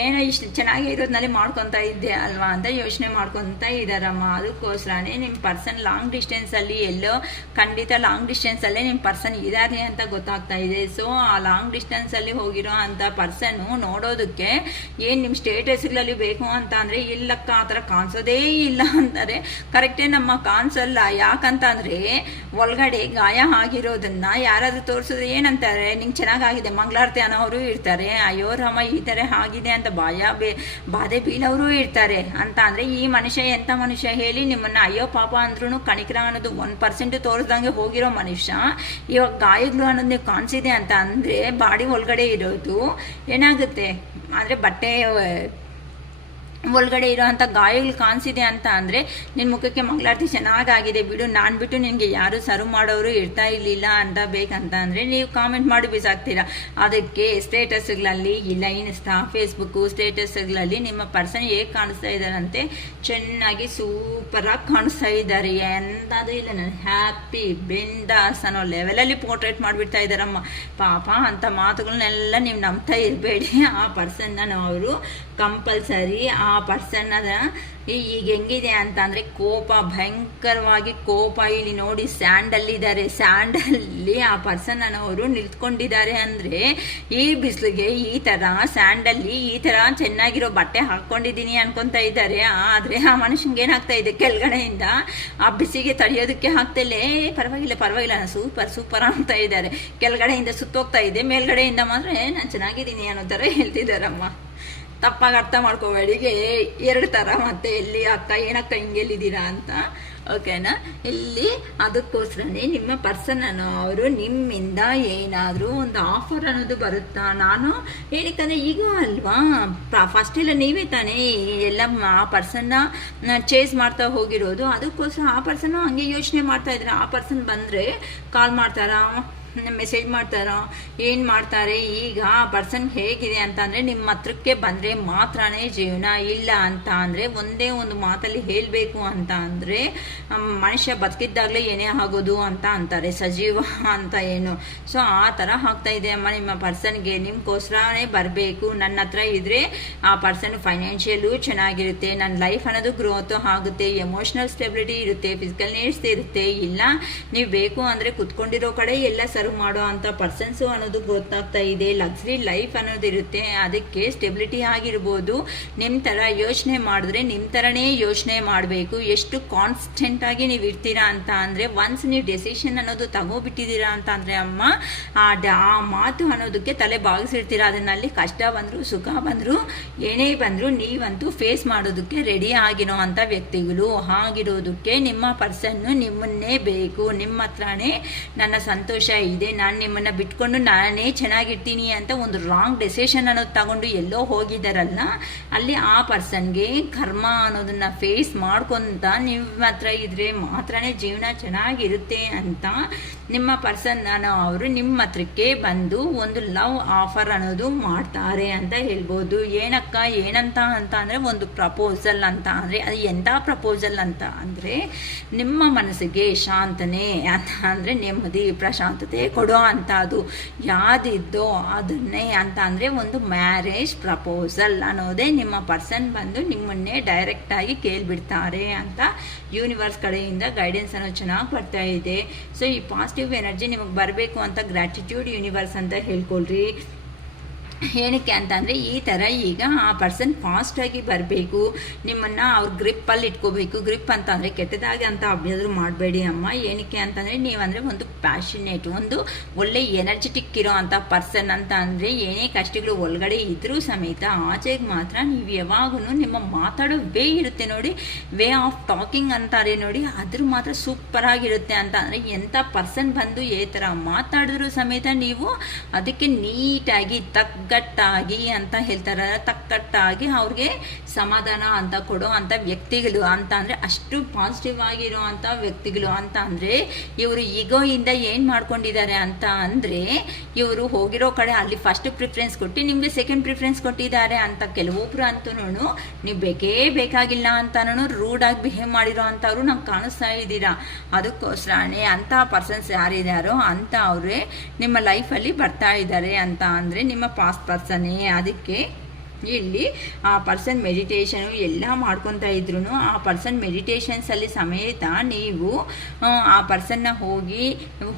ಏನೋ ಇಷ್ಟು ಚೆನ್ನಾಗಿ ಇರೋದ್ರಲ್ಲಿ ಮಾಡ್ಕೊತಾ ಇದ್ದೆ ಅಲ್ವಾ ಅಂತ ಯೋಚನೆ ಮಾಡ್ಕೊತಾ ಇದ್ದಾರಮ್ಮ. ಅದಕ್ಕೋಸ್ಕರನೇ ನಿಮ್ಮ ಪರ್ಸನ್ ಲಾಂಗ್ ಡಿಸ್ಟೆನ್ಸಲ್ಲಿ ಎಲ್ಲೋ ಖಂಡಿತ ಲಾಂಗ್ ಡಿಸ್ಟೆನ್ಸಲ್ಲೇ ನಿಮ್ಮ ಪರ್ಸನ್ ಇದ್ದಾರೆ ಅಂತ ಗೊತ್ತಾಗ್ತಾ ಇದೆ. ಸೊ ಆ ಲಾಂಗ್ ಡಿಸ್ಟೆನ್ಸಲ್ಲಿ ಹೋಗಿರೋ ಅಂಥ ಪರ್ಸನ್ನು ನೋಡೋದಕ್ಕೆ ಏನು ನಿಮ್ಮ ಸ್ಟೇಟಸ್ಗಳಲ್ಲಿ ಬೇಕು ಅಂತ ಅಂದರೆ ಇಲ್ಲಕ್ಕ ಆ ಥರ ಕಾಣಿಸೋದೇ ಇಲ್ಲ ಅಂತಾರೆ. ಕರೆಕ್ಟೇ ನಮ್ಮ ಕಾಣಿಸಲ್ಲ. ಯಾಕಂತ ಅಂದರೆ ಒಳಗಡೆ ಗಾಯ ಆಗಿರೋದನ್ನ ಯಾರಾದರೂ ತೋರಿಸಿದ್ರೆ ಏನಂತಾರೆ, ನಿಂಗೆ ಚೆನ್ನಾಗಾಗಿದೆ ಮಂಗಳಾರತಿ ಅನ್ನೋರು ಇರ್ತಾರೆ, ಅಯ್ಯೋ ರಾಮ ಈ ಥರ ಆಗಿದೆ ಅಂತ ಬಾಧೆ ಬೀಳೋರು ಇರ್ತಾರೆ. ಅಂತ ಅಂದರೆ ಈ ಮನುಷ್ಯ ಎಂಥ ಮನುಷ್ಯ ಹೇಳಿ, ನಿಮ್ಮನ್ನು ಅಯ್ಯೋ ಪಾಪ ಅಂದ್ರೂ ಕಣಿಕರ ಅನ್ನೋದು 1% ತೋರಿಸ್ದಂಗೆ ಹೋಗಿರೋ ಮನುಷ್ಯ ಇವಾಗ ಗಾಯಗಳು ಅನ್ನೋದು ನೀವು ಕಾಣಿಸಿದೆ ಅಂತ ಅಂದರೆ ಬಾಡಿ ಒಳಗಡೆ ಇರೋದು ಏನಾಗುತ್ತೆ ಅಂದರೆ ಬಟ್ಟೆ ಒಳಗಡೆ ಇರೋವಂಥ ಗಾಯಗಳು ಕಾಣಿಸಿದೆ ಅಂತ ಅಂದರೆ ನಿನ್ನ ಮುಖಕ್ಕೆ ಮಂಗಳಾರತಿ ಚೆನ್ನಾಗಾಗಿದೆ ಬಿಡು, ನಾನು ಬಿಟ್ಟು ನಿನಗೆ ಯಾರು ಸರ್ವ್ ಮಾಡೋರು ಇರ್ತಾ ಇರಲಿಲ್ಲ ಅಂತ ಬೇಕಂತ ಅಂದರೆ ನೀವು ಕಾಮೆಂಟ್ ಮಾಡಿ ಬಿಸಾಕ್ತೀರಾ. ಅದಕ್ಕೆ ಸ್ಟೇಟಸ್ಗಳಲ್ಲಿ ಇಲ್ಲ ಇನ್ಸ್ಟಾ ಫೇಸ್ಬುಕ್ಕು ಸ್ಟೇಟಸ್ಗಳಲ್ಲಿ ನಿಮ್ಮ ಪರ್ಸನ್ ಹೇಗೆ ಕಾಣಿಸ್ತಾ ಇದ್ದಾರಂತೆ, ಚೆನ್ನಾಗಿ ಸೂಪರಾಗಿ ಕಾಣಿಸ್ತಾ ಇದ್ದಾರೆ, ಎಂಥದ್ದು ಇಲ್ಲ, ನಾನು ಹ್ಯಾಪಿ ಬಿಂದಾಸ್ ಅನ್ನೋ ಲೆವೆಲಲ್ಲಿ ಪೋರ್ಟ್ರೇಟ್ ಮಾಡಿಬಿಡ್ತಾ ಇದ್ದಾರಮ್ಮ. ಪಾಪ ಅಂಥ ಮಾತುಗಳನ್ನೆಲ್ಲ ನೀವು ನಂಬ್ತಾ ಇರಬೇಡಿ. ಆ ಪರ್ಸನ್ನ ಅವರು ಕಂಪಲ್ಸರಿ ಆ ಪರ್ಸನ್ ಈಗ ಹೆಂಗಿದೆ ಅಂತ ಅಂದರೆ ಕೋಪ, ಭಯಂಕರವಾಗಿ ಕೋಪ. ಇಲ್ಲಿ ನೋಡಿ ಸ್ಯಾಂಡಲ್ಲಿದ್ದಾರೆ, ಸ್ಯಾಂಡಲ್ಲಿ ಆ ಪರ್ಸನ್ ಅನ್ನೋರು ನಿಲ್ತ್ಕೊಂಡಿದ್ದಾರೆ ಅಂದರೆ ಈ ಬಿಸಿಲಿಗೆ ಈ ಥರ ಸ್ಯಾಂಡಲ್ಲಿ ಈ ಥರ ಚೆನ್ನಾಗಿರೋ ಬಟ್ಟೆ ಹಾಕ್ಕೊಂಡಿದ್ದೀನಿ ಅನ್ಕೊತಾ ಇದ್ದಾರೆ. ಆದರೆ ಆ ಮನುಷ್ಯನಿಗೆ ಏನಾಗ್ತಾ ಇದೆ, ಕೆಳಗಡೆಯಿಂದ ಆ ಬಿಸಿಗೆ ತಡೆಯೋದಕ್ಕೆ ಆಗ್ತಲೇ ಪರವಾಗಿಲ್ಲ ನಾನು ಸೂಪರ್ ಅಂತ ಇದ್ದಾರೆ. ಕೆಳಗಡೆಯಿಂದ ಸುತ್ತೋಗ್ತಾ ಇದೆ, ಮೇಲ್ಗಡೆಯಿಂದ ಮಾತ್ರ ನಾನು ಚೆನ್ನಾಗಿದ್ದೀನಿ ಅನ್ನೋ ಥರ ಹೇಳ್ತಿದ್ದಾರಮ್ಮ. ತಪ್ಪಾಗಿ ಅರ್ಥ ಮಾಡ್ಕೋಬೇಡಿ. 2 ಥರ ಮತ್ತೆ ಎಲ್ಲಿ ಅಕ್ಕ ಏನಕ್ಕ ಹಿಂಗೆಲ್ಲಿದ್ದೀರಾ ಅಂತ, ಓಕೆನಾ. ಇಲ್ಲಿ ಅದಕ್ಕೋಸ್ಕರನೇ ನಿಮ್ಮ ಪರ್ಸನ್ ಅವರು ನಿಮ್ಮಿಂದ ಏನಾದರೂ ಒಂದು ಆಫರ್ ಅನ್ನೋದು ಬರುತ್ತಾ. ನಾನು ಏನಕ್ಕಂದರೆ ಈಗ ಅಲ್ವಾ ಫಸ್ಟೆಲ್ಲ ನೀವೇ ತಾನೇ ಎಲ್ಲ ಆ ಪರ್ಸನ್ನ ಚೇಸ್ ಮಾಡ್ತಾ ಹೋಗಿರೋದು. ಅದಕ್ಕೋಸ್ಕರ ಆ ಪರ್ಸನ್ನು ಹಂಗೆ ಯೋಚನೆ ಮಾಡ್ತಾ ಇದ್ರೆ ಆ ಪರ್ಸನ್ ಬಂದರೆ ಕಾಲ್ ಮಾಡ್ತಾರಾ, ಮೆಸೇಜ್ ಮಾಡ್ತಾರೋ ಏನು ಮಾಡ್ತಾರೆ ಈಗ ಪರ್ಸನ್ ಹೇಗಿದೆ ಅಂತ ಅಂದರೆ ನಿಮ್ಮ ಹತ್ರಕ್ಕೆ ಬಂದರೆ ಮಾತ್ರನೇ ಜೀವನ, ಇಲ್ಲ ಅಂತ ಅಂದರೆ ಒಂದೇ ಒಂದು ಮಾತಲ್ಲಿ ಹೇಳಬೇಕು ಅಂತ ಅಂದರೆ ಮನುಷ್ಯ ಬದುಕಿದ್ದಾಗಲೇ ಏನೇ ಆಗೋದು ಅಂತ ಅಂತಾರೆ, ಸಜೀವ ಅಂತ ಏನು. ಸೊ ಆ ಥರ ಆಗ್ತಾ ಇದೆ ಅಮ್ಮ ನಿಮ್ಮ ಪರ್ಸನ್ಗೆ. ನಿಮ್ಗೋಸ್ಕರನೇ ಬರಬೇಕು, ನನ್ನ ಹತ್ರ ಇದ್ದರೆ ಆ ಪರ್ಸನ್ ಫೈನಾನ್ಷಿಯಲು ಚೆನ್ನಾಗಿರುತ್ತೆ, ನನ್ನ ಲೈಫ್ ಅನ್ನೋದು ಗ್ರೋತ್ ಆಗುತ್ತೆ, ಎಮೋಷ್ನಲ್ ಸ್ಟೆಬಿಲಿಟಿ ಇರುತ್ತೆ, ಫಿಸಿಕಲ್ ನೀಡ್ಸ್ ಇರುತ್ತೆ. ಇಲ್ಲ ನೀವು ಬೇಕು ಅಂದರೆ ಕುತ್ಕೊಂಡಿರೋ ಕಡೆ ಎಲ್ಲ ಸರ್ವ್ ಮಾಡೋ ಅಂಥ ಪರ್ಸನ್ಸು ಅನ್ನೋದು ಗೊತ್ತಾಗ್ತಾ ಇದೆ. ಲಕ್ಸುರಿ ಲೈಫ್ ಅನ್ನೋದು ಇರುತ್ತೆ, ಅದಕ್ಕೆ ಸ್ಟೆಬಿಲಿಟಿ ಆಗಿರ್ಬೋದು. ನಿಮ್ಮ ಥರ ಯೋಚನೆ ಮಾಡಿದ್ರೆ ನಿಮ್ಮ ಥರನೇ ಯೋಚನೆ ಮಾಡಬೇಕು. ಎಷ್ಟು ಕಾನ್ಸ್ಟೆಂಟ್ ಆಗಿ ನೀವು ಇರ್ತೀರಾ ಅಂತ ಅಂದರೆ ಒನ್ಸ್ ನೀವು ಡೆಸಿಷನ್ ಅನ್ನೋದು ತಗೋಬಿಟ್ಟಿದ್ದೀರಾ ಅಂತ ಅಂದರೆ ಅಮ್ಮ ಆ ಮಾತು ಅನ್ನೋದಕ್ಕೆ ತಲೆ ಬಾಗಿಸಿರ್ತೀರ. ಅದನ್ನಲ್ಲಿ ಕಷ್ಟ ಬಂದರೂ ಸುಖ ಬಂದರೂ ಏನೇ ಬಂದರೂ ನೀವಂತೂ ಫೇಸ್ ಮಾಡೋದಕ್ಕೆ ರೆಡಿ ಆಗಿರೋ ಅಂಥ ವ್ಯಕ್ತಿಗಳು. ಆಗಿರೋದಕ್ಕೆ ನಿಮ್ಮ ಪರ್ಸನ್ನು ನಿಮ್ಮನ್ನೇ ಬೇಕು, ನಿಮ್ಮ ಹತ್ರನೇ ನನ್ನ ಸಂತೋಷ ಇದೆ, ನಾನು ನಿಮ್ಮನ್ನು ಬಿಟ್ಕೊಂಡು ನಾನೇ ಚೆನ್ನಾಗಿರ್ತೀನಿ ಅಂತ ಒಂದು ರಾಂಗ್ ಡೆಸಿಷನ್ ಅನ್ನೋದು ತಗೊಂಡು ಎಲ್ಲೋ ಹೋಗಿದ್ದಾರಲ್ಲ, ಅಲ್ಲಿ ಆ ಪರ್ಸನ್ಗೆ ಕರ್ಮ ಅನ್ನೋದನ್ನು ಫೇಸ್ ಮಾಡ್ಕೊತ ನಿಮ್ಮ ಹತ್ರ ಇದ್ರೆ ಮಾತ್ರನೇ ಜೀವನ ಚೆನ್ನಾಗಿರುತ್ತೆ ಅಂತ ನಿಮ್ಮ ಪರ್ಸನ್ ಅವರು ನಿಮ್ಮ ಹತ್ರಕ್ಕೆ ಬಂದು ಒಂದು ಲವ್ ಆಫರ್ ಅನ್ನೋದು ಮಾಡ್ತಾರೆ ಅಂತ ಹೇಳ್ಬೋದು. ಏನಕ್ಕ ಏನಂತ ಅಂತ ಅಂದರೆ ಒಂದು ಪ್ರಪೋಸಲ್ ಅಂತ ಅಂದರೆ ಅದು ಎಂಥ ಪ್ರಪೋಸಲ್ ಅಂತ ಅಂದರೆ ನಿಮ್ಮ ಮನಸ್ಸಿಗೆ ಶಾಂತನೆ ಅಂತ ಅಂದರೆ ನೆಮ್ಮದಿ ಪ್ರಶಾಂತತೆ ಕೊಡೋ ಅಂಥದ್ದು ಯಾವುದಿದ್ದೋ ಅದನ್ನೇ ಅಂತ ಅಂದರೆ ಒಂದು ಮ್ಯಾರೇಜ್ ಪ್ರಪೋಸಲ್ ಅನ್ನೋದೇ ನಿಮ್ಮ ಪರ್ಸನ್ ಬಂದು ನಿಮ್ಮನ್ನೇ ಡೈರೆಕ್ಟಾಗಿ ಕೇಳಿಬಿಡ್ತಾರೆ ಅಂತ ಯೂನಿವರ್ಸ್ ಕಡೆಯಿಂದ ಗೈಡೆನ್ಸ್ ಅನ್ನೋದು ಚೆನ್ನಾಗಿ ಬರ್ತಾ ಇದೆ. ಸೊ ಈ ಪಾಸಿಟಿವ್ ಎನರ್ಜಿ ನಿಮಗೆ ಬರಬೇಕು ಅಂತ ಗ್ರ್ಯಾಟಿಟ್ಯೂಡ್ ಯೂನಿವರ್ಸ್ ಅಂತ ಹೇಳ್ಕೊಳ್ರಿ. ಏನಕ್ಕೆ ಅಂತಂದರೆ ಈ ಥರ ಈಗ ಆ ಪರ್ಸನ್ ಫಾಸ್ಟಾಗಿ ಬರಬೇಕು, ನಿಮ್ಮನ್ನು ಅವ್ರ ಗ್ರಿಪ್ಪಲ್ಲಿ ಇಟ್ಕೋಬೇಕು. ಗ್ರಿಪ್ ಅಂತ ಅಂದರೆ ಕೆಟ್ಟದಾಗಿ ಅಂತ ಅಭ್ಯಾಸ ಮಾಡಬೇಡಿ ಅಮ್ಮ. ಏನಕ್ಕೆ ಅಂತಂದರೆ ನೀವಂದರೆ ಒಂದು ಪ್ಯಾಷನೇಟ್, ಒಂದು ಒಳ್ಳೆ ಎನರ್ಜೆಟಿಕ್ ಇರೋ ಅಂಥ ಪರ್ಸನ್ ಅಂತ ಅಂದರೆ ಏನೇ ಕಷ್ಟಗಳು ಒಳಗಡೆ ಇದ್ರೂ ಸಮೇತ ಆಚೆಗೆ ಮಾತ್ರ ನೀವು ಯಾವಾಗೂ ನಿಮ್ಮ ಮಾತಾಡೋ ವೇ ಇರುತ್ತೆ ನೋಡಿ, ವೇ ಆಫ್ ಟಾಕಿಂಗ್ ಅಂತಾರೆ ನೋಡಿ, ಅದ್ರ ಮಾತ್ರ ಸೂಪರಾಗಿರುತ್ತೆ ಅಂತ ಅಂದರೆ ಎಂಥ ಪರ್ಸನ್ ಬಂದು ಈ ಥರ ಮಾತಾಡಿದ್ರು ಸಮೇತ ನೀವು ಅದಕ್ಕೆ ನೀಟಾಗಿ ತಕ್ಕಟ್ಟಾಗಿ ಅಂತ ಹೇಳ್ತಾರೆ, ತಕ್ಕಟ್ಟಾಗಿ ಅವ್ರಿಗೆ ಸಮಾಧಾನ ಅಂತ ಕೊಡೋ ಅಂಥ ವ್ಯಕ್ತಿಗಳು ಅಂತ ಅಂದರೆ ಅಷ್ಟು ಪಾಸಿಟಿವ್ ಆಗಿರೋ ಅಂಥ ವ್ಯಕ್ತಿಗಳು ಅಂತ ಅಂದರೆ ಇವರು ಈಗೋಯಿಂದ ಏನು ಮಾಡ್ಕೊಂಡಿದ್ದಾರೆ ಅಂತ ಅಂದರೆ ಇವರು ಹೋಗಿರೋ ಕಡೆ ಅಲ್ಲಿ ಫಸ್ಟ್ ಪ್ರಿಫರೆನ್ಸ್ ಕೊಟ್ಟು ನಿಮಗೆ ಸೆಕೆಂಡ್ ಪ್ರಿಫರೆನ್ಸ್ ಕೊಟ್ಟಿದ್ದಾರೆ ಅಂತ. ಕೆಲವೊಬ್ರು ಅಂತೂ ನೀವು ಬೇಕಾಗಿಲ್ಲ ಅಂತನೂ ರೂಡಾಗಿ ಬಿಹೇವ್ ಮಾಡಿರೋ ಅಂಥವ್ರು ನಂಗೆ ಕಾಣಿಸ್ತಾ ಇದ್ದೀರಾ. ಅದಕ್ಕೋಸ್ಕರನೇ ಅಂಥ ಪರ್ಸನ್ಸ್ ಯಾರಿದ್ದಾರೋ ಅಂತ ಅವರೇ ನಿಮ್ಮ ಲೈಫಲ್ಲಿ ಬರ್ತಾ ಇದ್ದಾರೆ ಅಂತ ಅಂದರೆ ನಿಮ್ಮ ಪಾಸ್ಟ್ ಪರ್ಸನ್ನೇ. ಅದಕ್ಕೆ ಇಲ್ಲಿ ಆ ಪರ್ಸನ್ ಮೆಡಿಟೇಷನು ಎಲ್ಲ ಮಾಡ್ಕೊತಾ ಇದ್ರು ಆ ಪರ್ಸನ್ ಮೆಡಿಟೇಷನ್ಸಲ್ಲಿ ಸಮೇತ ನೀವು ಆ ಪರ್ಸನ್ನ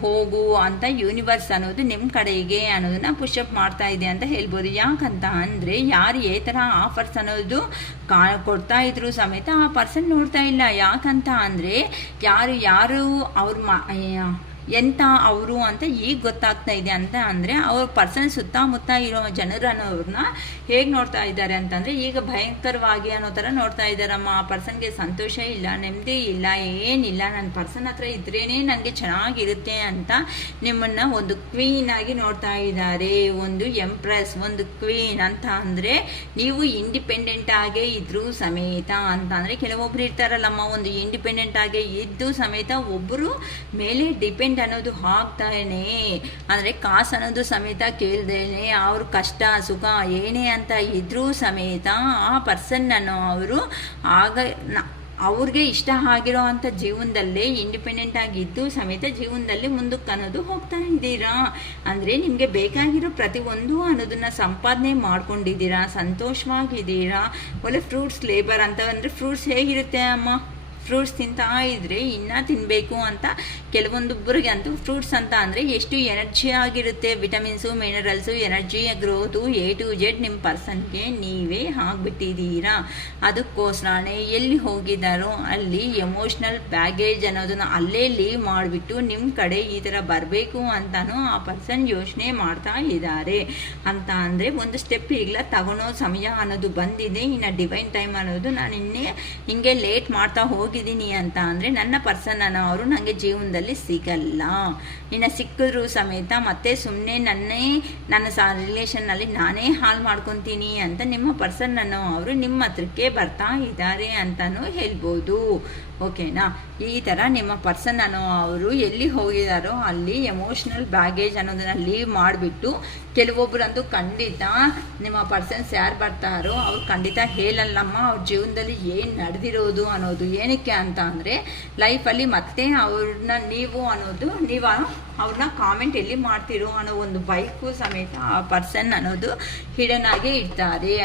ಹೋಗು ಅಂತ ಯೂನಿವರ್ಸ್ ಅನ್ನೋದು ನಿಮ್ಮ ಕಡೆಗೆ ಅನ್ನೋದನ್ನ ಪುಷಪ್ ಮಾಡ್ತಾ ಇದೆ ಅಂತ ಹೇಳ್ಬೋದು. ಯಾಕಂತ ಅಂದರೆ ಯಾರು ಈ ಥರ ಆಫರ್ಸ್ ಅನ್ನೋದು ಕೊಡ್ತಾ ಇದ್ರು ಸಮೇತ ಆ ಪರ್ಸನ್ ನೋಡ್ತಾ ಇಲ್ಲ. ಯಾಕಂತ ಅಂದರೆ ಯಾರು ಅವ್ರ ಎಂಥ ಅವರು ಅಂತ ಈಗ ಗೊತ್ತಾಗ್ತಾ ಇದೆ ಅಂತ ಅಂದರೆ ಅವ್ರ ಪರ್ಸನ್ ಸುತ್ತಮುತ್ತ ಇರೋ ಜನರನ್ನೋರನ್ನ ಹೇಗೆ ನೋಡ್ತಾ ಇದ್ದಾರೆ ಅಂತಂದರೆ ಈಗ ಭಯಂಕರವಾಗಿ ಅನ್ನೋ ಥರ ನೋಡ್ತಾ ಇದ್ದಾರಮ್ಮ. ಆ ಪರ್ಸನ್ಗೆ ಸಂತೋಷ ಇಲ್ಲ, ನೆಮ್ಮದಿ ಇಲ್ಲ, ಏನಿಲ್ಲ, ನನ್ನ ಪರ್ಸನ್ ಹತ್ರ ಇದ್ರೇ ನನಗೆ ಚೆನ್ನಾಗಿರುತ್ತೆ ಅಂತ ನಿಮ್ಮನ್ನು ಒಂದು ಕ್ವೀನ್ ಆಗಿ ನೋಡ್ತಾ ಇದ್ದಾರೆ, ಒಂದು ಎಂಪ್ರೆಸ್, ಒಂದು ಕ್ವೀನ್ ಅಂತ ಅಂದರೆ ನೀವು ಇಂಡಿಪೆಂಡೆಂಟ್ ಆಗೇ ಇದ್ರೂ ಸಮೇತ ಅಂತ ಅಂದರೆ ಕೆಲವೊಬ್ರು ಇರ್ತಾರಲ್ಲಮ್ಮ, ಒಂದು ಇಂಡಿಪೆಂಡೆಂಟ್ ಆಗೇ ಇದ್ದು ಸಮೇತ ಒಬ್ಬರು ಮೇಲೆ ಡಿಪೆಂಡ್ ಅನ್ನೋದು ಆಗ್ತಾನೆ ಅಂದರೆ ಕಾಸು ಅನ್ನೋದು ಸಮೇತ ಕೇಳ್ದೇನೆ ಅವ್ರ ಕಷ್ಟ ಸುಖ ಏನೇ ಅಂತ ಇದ್ರೂ ಸಮೇತ ಆ ಪರ್ಸನ್ನನ್ನು ಅವರು ಅವ್ರಿಗೆ ಇಷ್ಟ ಆಗಿರೋ ಅಂಥ ಜೀವನದಲ್ಲೇ ಇಂಡಿಪೆಂಡೆಂಟ್ ಆಗಿದ್ದು ಸಮೇತ ಜೀವನದಲ್ಲಿ ಮುಂದಕ್ಕೆ ಅನ್ನೋದು ಹೋಗ್ತಾ ಇದ್ದೀರಾ. ಅಂದರೆ ನಿಮಗೆ ಬೇಕಾಗಿರೋ ಪ್ರತಿಯೊಂದು ಅನ್ನೋದನ್ನು ಸಂಪಾದನೆ ಮಾಡ್ಕೊಂಡಿದ್ದೀರಾ, ಸಂತೋಷವಾಗಿದ್ದೀರಾ. ಒಳ್ಳೆ ಫ್ರೂಟ್ಸ್ ಲೇಬರ್ ಅಂತ ಅಂದರೆ ಫ್ರೂಟ್ಸ್ ಹೇಗಿರುತ್ತೆ ಅಮ್ಮ, ಫ್ರೂಟ್ಸ್ ತಿಂತಾ ಇದ್ದರೆ ಇನ್ನೂ ತಿನ್ನಬೇಕು ಅಂತ ಕೆಲವೊಂದೊಬ್ಬರಿಗೆ ಅಂತೂ ಫ್ರೂಟ್ಸ್ ಅಂತ ಅಂದರೆ ಎಷ್ಟು ಎನರ್ಜಿ ಆಗಿರುತ್ತೆ, vitamins minerals energy growth A to Z ನಿಮ್ಮ ಪರ್ಸನ್ಗೆ ನೀವೇ ಆಗಿಬಿಟ್ಟಿದ್ದೀರಾ. ಅದಕ್ಕೋಸ್ಕರನೇ ಎಲ್ಲಿ ಹೋಗಿದ್ದಾರೋ ಅಲ್ಲಿ ಎಮೋಷ್ನಲ್ ಬ್ಯಾಗೇಜ್ ಅನ್ನೋದನ್ನು ಅಲ್ಲೇ ಲೀವ್ ಮಾಡಿಬಿಟ್ಟು ನಿಮ್ಮ ಕಡೆ ಈ ಥರ ಬರಬೇಕು ಅಂತಲೂ ಆ ಪರ್ಸನ್ ಯೋಚನೆ ಮಾಡ್ತಾ ಇದ್ದಾರೆ ಅಂತ ಅಂದರೆ ಒಂದು ಸ್ಟೆಪ್ ಈಗಲ ತಗೊಳೋ ಸಮಯ ಅನ್ನೋದು ಬಂದಿದೆ. ಇನ್ನು ಡಿವೈನ್ ಟೈಮ್ ಅನ್ನೋದು ನಾನು ಹಿಂಗೆ ಲೇಟ್ ಮಾಡ್ತಾ ಹೋಗಿದ್ದೀನಿ ಅಂತ ಅಂದರೆ ನನ್ನ ಪರ್ಸನ್ ಅನ್ನೋ ಅವರು ನನಗೆ ಜೀವನದಲ್ಲಿ ಸಿಗಲ್ಲ. ಇನ್ನು ಸಿಕ್ಕಿದ್ರು ಸಮೇತ ಮತ್ತೆ ಸುಮ್ಮನೆ ನನ್ನ ರಿಲೇಷನ್ನಲ್ಲಿ ನಾನೇ ಹಾಳು ಮಾಡ್ಕೊತೀನಿ ಅಂತ ನಿಮ್ಮ ಪರ್ಸನ್ ಅನ್ನೋ ಅವರು ನಿಮ್ಮ ಹತ್ರಕ್ಕೆ ಬರ್ತಾ ಇದ್ದಾರೆ ಅಂತಲೂ ಹೇಳ್ಬೋದು. ಓಕೆನಾ. ಈ ಥರ ನಿಮ್ಮ ಪರ್ಸನ್ ಅನ್ನೋ ಅವರು ಎಲ್ಲಿ ಹೋಗಿದಾರೋ ಅಲ್ಲಿ ಎಮೋಷ್ನಲ್ ಬ್ಯಾಗೇಜ್ ಅನ್ನೋದನ್ನ ಲೀವ್ ಮಾಡಿಬಿಟ್ಟು, ಕೆಲವೊಬ್ಬರಂತೂ ಖಂಡಿತ ನಿಮ್ಮ ಪರ್ಸನ್ಸ್ ಯಾರು ಬರ್ತಾರೋ ಅವ್ರು ಖಂಡಿತ ಹೇಳಲ್ಲಮ್ಮ ಅವ್ರ ಜೀವನದಲ್ಲಿ ಏನು ನಡೆದಿರೋದು ಅನ್ನೋದು. ಏನಕ್ಕೆ ಅಂತ ಅಂದರೆ ಲೈಫಲ್ಲಿ ಮತ್ತೆ ಅವ್ರನ್ನ ನೀವು ಅವ್ರನ್ನ ಕಾಮೆಂಟ್ ಎಲ್ಲಿ ಮಾಡ್ತಿರೋ ಅನ್ನೋ ಒಂದು ಬೈಕು ಸಮೇತ ಆ ಪರ್ಸನ್ ಅನ್ನೋದು ಹಿಡನ್ ಆಗೇ ಇಡ್ತಾರೆ.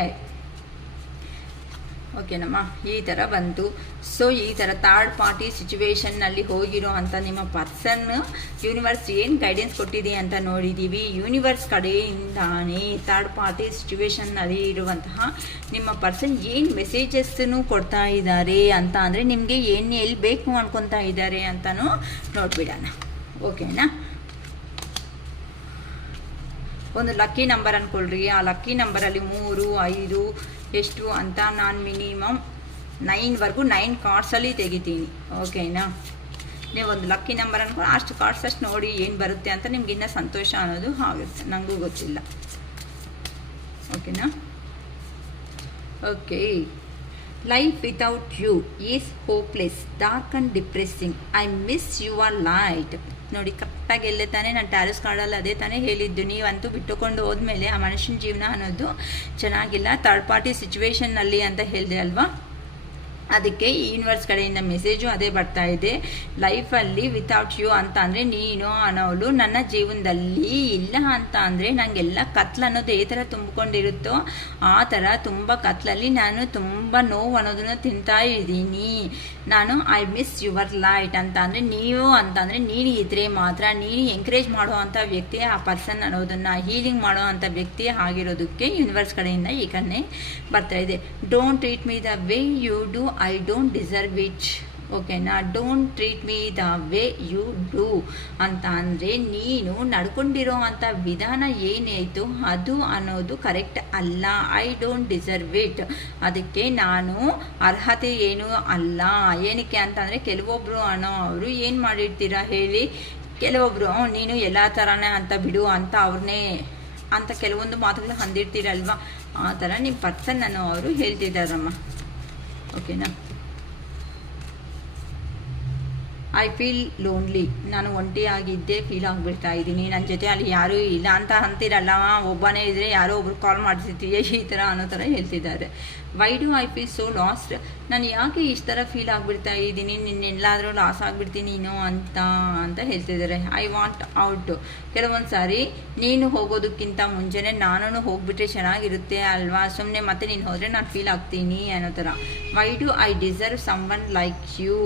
ಓಕೆನಮ್ಮ, ಈ ಥರ ಬಂತು. ಸೊ ಈ ಥರ ಥರ್ಡ್ ಪಾರ್ಟಿ ಸಿಚುವೇಶನ್ನಲ್ಲಿ ಹೋಗಿರೋ ಅಂತ ನಿಮ್ಮ ಪರ್ಸನ್ ಯೂನಿವರ್ಸ್ ಏನು ಗೈಡೆನ್ಸ್ ಕೊಟ್ಟಿದೆ ಅಂತ ನೋಡಿದ್ದೀವಿ. ಯೂನಿವರ್ಸ್ ಕಡೆಯಿಂದಾನೇ ಥರ್ಡ್ ಪಾರ್ಟಿ ಸಿಚುವೇಶನ್ನಲ್ಲಿ ಇರುವಂತಹ ನಿಮ್ಮ ಪರ್ಸನ್ ಏನು ಮೆಸೇಜಸ್ಸನ್ನು ಕೊಡ್ತಾ ಇದ್ದಾರೆ ಅಂತ ಅಂದರೆ ನಿಮಗೆ ಏನು ಎಲ್ಲಿ ಬೇಕು ಅನ್ಕೊತಾ ಇದ್ದಾರೆ ಅಂತಲೂ ನೋಡ್ಬಿಡೋಣ. ಓಕೆನಾ. ಒಂದು ಲಕ್ಕಿ ನಂಬರ್ ಅಂದ್ಕೊಳ್ರಿ. ಆ ಲಕ್ಕಿ ನಂಬರಲ್ಲಿ 3, 5 ಎಷ್ಟು ಅಂತ ನಾನು ಮಿನಿಮಮ್ 9 ಕಾರ್ಡ್ಸಲ್ಲಿ ತೆಗಿತೀನಿ. ಓಕೆನಾ. ನೀವು ಒಂದು ಲಕ್ಕಿ ನಂಬರ್ ಅಂದ್ಕೊಂಡು ಅಷ್ಟು ಕಾರ್ಡ್ಸ್ ಅಷ್ಟು ನೋಡಿ ಏನು ಬರುತ್ತೆ ಅಂತ ನಿಮ್ಗೆ ಇನ್ನೂ ಸಂತೋಷ ಅನ್ನೋದು ಆಗುತ್ತೆ. ನನಗೂ ಗೊತ್ತಿಲ್ಲ. ಓಕೆನಾ. Okay. Life without you is hopeless, dark and depressing. I miss your light. ನೋಡಿ, ಕರೆಕ್ಟಾಗಿ ಎಲ್ಲೇ ತಾನೇ ನಾನು ಟ್ಯಾರೋಸ್ ಕಾರ್ಡಲ್ಲಿ ಅದೇ ತಾನೇ ಹೇಳಿದ್ದು. ನೀವಂತೂ ಬಿಟ್ಟುಕೊಂಡು ಹೋದ್ಮೇಲೆ ಆ ಮನುಷ್ಯನ ಜೀವನ ಅನ್ನೋದು ಚೆನ್ನಾಗಿಲ್ಲ, ಥರ್ಡ್ ಪಾರ್ಟಿ ಸಿಚುವೇಶನ್ನಲ್ಲಿ ಅಂತ ಹೇಳಿದೆ ಅಲ್ವಾ. ಅದಕ್ಕೆ ಈ ಯೂನಿವರ್ಸ್ ಕಡೆಯಿಂದ ಮೆಸೇಜು ಅದೇ ಬರ್ತಾ ಇದೆ. ಲೈಫಲ್ಲಿ ವಿತೌಟ್ ಯು ಅಂತ ಅಂದರೆ ನೀನು ಅನ್ನೋಳು ನನ್ನ ಜೀವನದಲ್ಲಿ ಇಲ್ಲ ಅಂತ ಅಂದರೆ ನನಗೆಲ್ಲ ಕತ್ಲು ಅನ್ನೋದು ಈ ಥರ ತುಂಬಿಕೊಂಡಿರುತ್ತೋ ಆ ಥರ ತುಂಬ ಕತ್ಲಲ್ಲಿ ನಾನು ತುಂಬ ನೋವು ಅನ್ನೋದನ್ನು ತಿಂತಾ ಇದ್ದೀನಿ. ನಾನು ಐ ಮಿಸ್ ಯುವರ್ ಲೈಟ್ ಅಂತ ಅಂದರೆ ನೀವು ಅಂತ ಅಂದರೆ ನೀನು ಇದ್ರೆ ಮಾತ್ರ, ನೀನು ಎಂಕರೇಜ್ ಮಾಡೋ ಅಂಥ ವ್ಯಕ್ತಿ ಆ ಪರ್ಸನ್ ಅನ್ನೋದನ್ನು ಹೀಲಿಂಗ್ ಮಾಡೋ ಅಂಥ ವ್ಯಕ್ತಿ ಆಗಿರೋದಕ್ಕೆ ಯೂನಿವರ್ಸ್ ಕಡೆಯಿಂದ ಈ ಕನ್ನೆ ಬರ್ತಾ ಇದೆ. Don't treat me the way you do, I don't deserve it. ಓಕೆನಾ. Don't treat me the way you do ಅಂತ ಅಂದರೆ ನೀನು ನಡ್ಕೊಂಡಿರೋ ಅಂಥ ವಿಧಾನ ಏನಾಯಿತು ಅದು ಅನ್ನೋದು ಕರೆಕ್ಟ್ ಅಲ್ಲ. I don't deserve it. ಅದಕ್ಕೆ ನಾನು ಅರ್ಹತೆ ಏನೂ ಅಲ್ಲ. ಏನಕ್ಕೆ ಅಂತಂದರೆ ಕೆಲವೊಬ್ಬರು ಅನ್ನೋ ಅವರು ಏನು ಮಾಡಿರ್ತೀರಾ ಹೇಳಿ, ಕೆಲವೊಬ್ಬರು ನೀನು ಎಲ್ಲ ಥರನೇ ಅಂತ ಬಿಡು ಅಂತ ಅವ್ರನ್ನೇ ಅಂತ ಕೆಲವೊಂದು ಮಾತುಗಳು ಅಂದಿರ್ತೀರಲ್ವ, ಆ ಥರ ನಿಮ್ಮ ಪರ್ಸನ್ ಅನ್ನೋ ಅವರು ಹೇಳ್ತಿದ್ದಾರಮ್ಮ. ಓಕೆನಾ. I feel lonely. ನಾನು ಒಂಟಿಯಾಗಿದ್ದೆ ಫೀಲ್ ಆಗಿಬಿಡ್ತಾ ಇದ್ದೀನಿ. ನನ್ನ ಜೊತೆ ಅಲ್ಲಿ ಯಾರೂ ಇಲ್ಲ ಅಂತ ಅಂತೀರಲ್ಲ, ಒಬ್ಬನೇ ಇದ್ದರೆ ಯಾರೋ ಒಬ್ರು ಕಾಲ್ ಮಾಡ್ತಿರ್ತೀಯ ಈ ಥರ ಅನ್ನೋ ಥರ ಹೇಳ್ತಿದ್ದಾರೆ. Y do I feel so last. ನಾನು ಯಾಕೆ ಇಷ್ಟು ಥರ ಫೀಲ್ ಆಗಿಬಿಡ್ತಾ ಇದ್ದೀನಿ, ನಿನ್ನೆಲ್ಲಾದರೂ ಲಾಸ್ ಆಗಿಬಿಡ್ತೀನಿ ನೀನು ಅಂತ ಹೇಳ್ತಿದ್ದಾರೆ. I want out. ಕೆಲವೊಂದು ಸಾರಿ ನೀನು ಹೋಗೋದಕ್ಕಿಂತ ಮುಂಚೆನೇ ನಾನು ಹೋಗ್ಬಿಟ್ರೆ ಚೆನ್ನಾಗಿರುತ್ತೆ ಅಲ್ವಾ, ಸುಮ್ಮನೆ ಮತ್ತೆ ನೀನು ಹೋದರೆ ನಾನು ಫೀಲ್ ಆಗ್ತೀನಿ ಅನ್ನೋ ಥರ. Why do I deserve someone like you.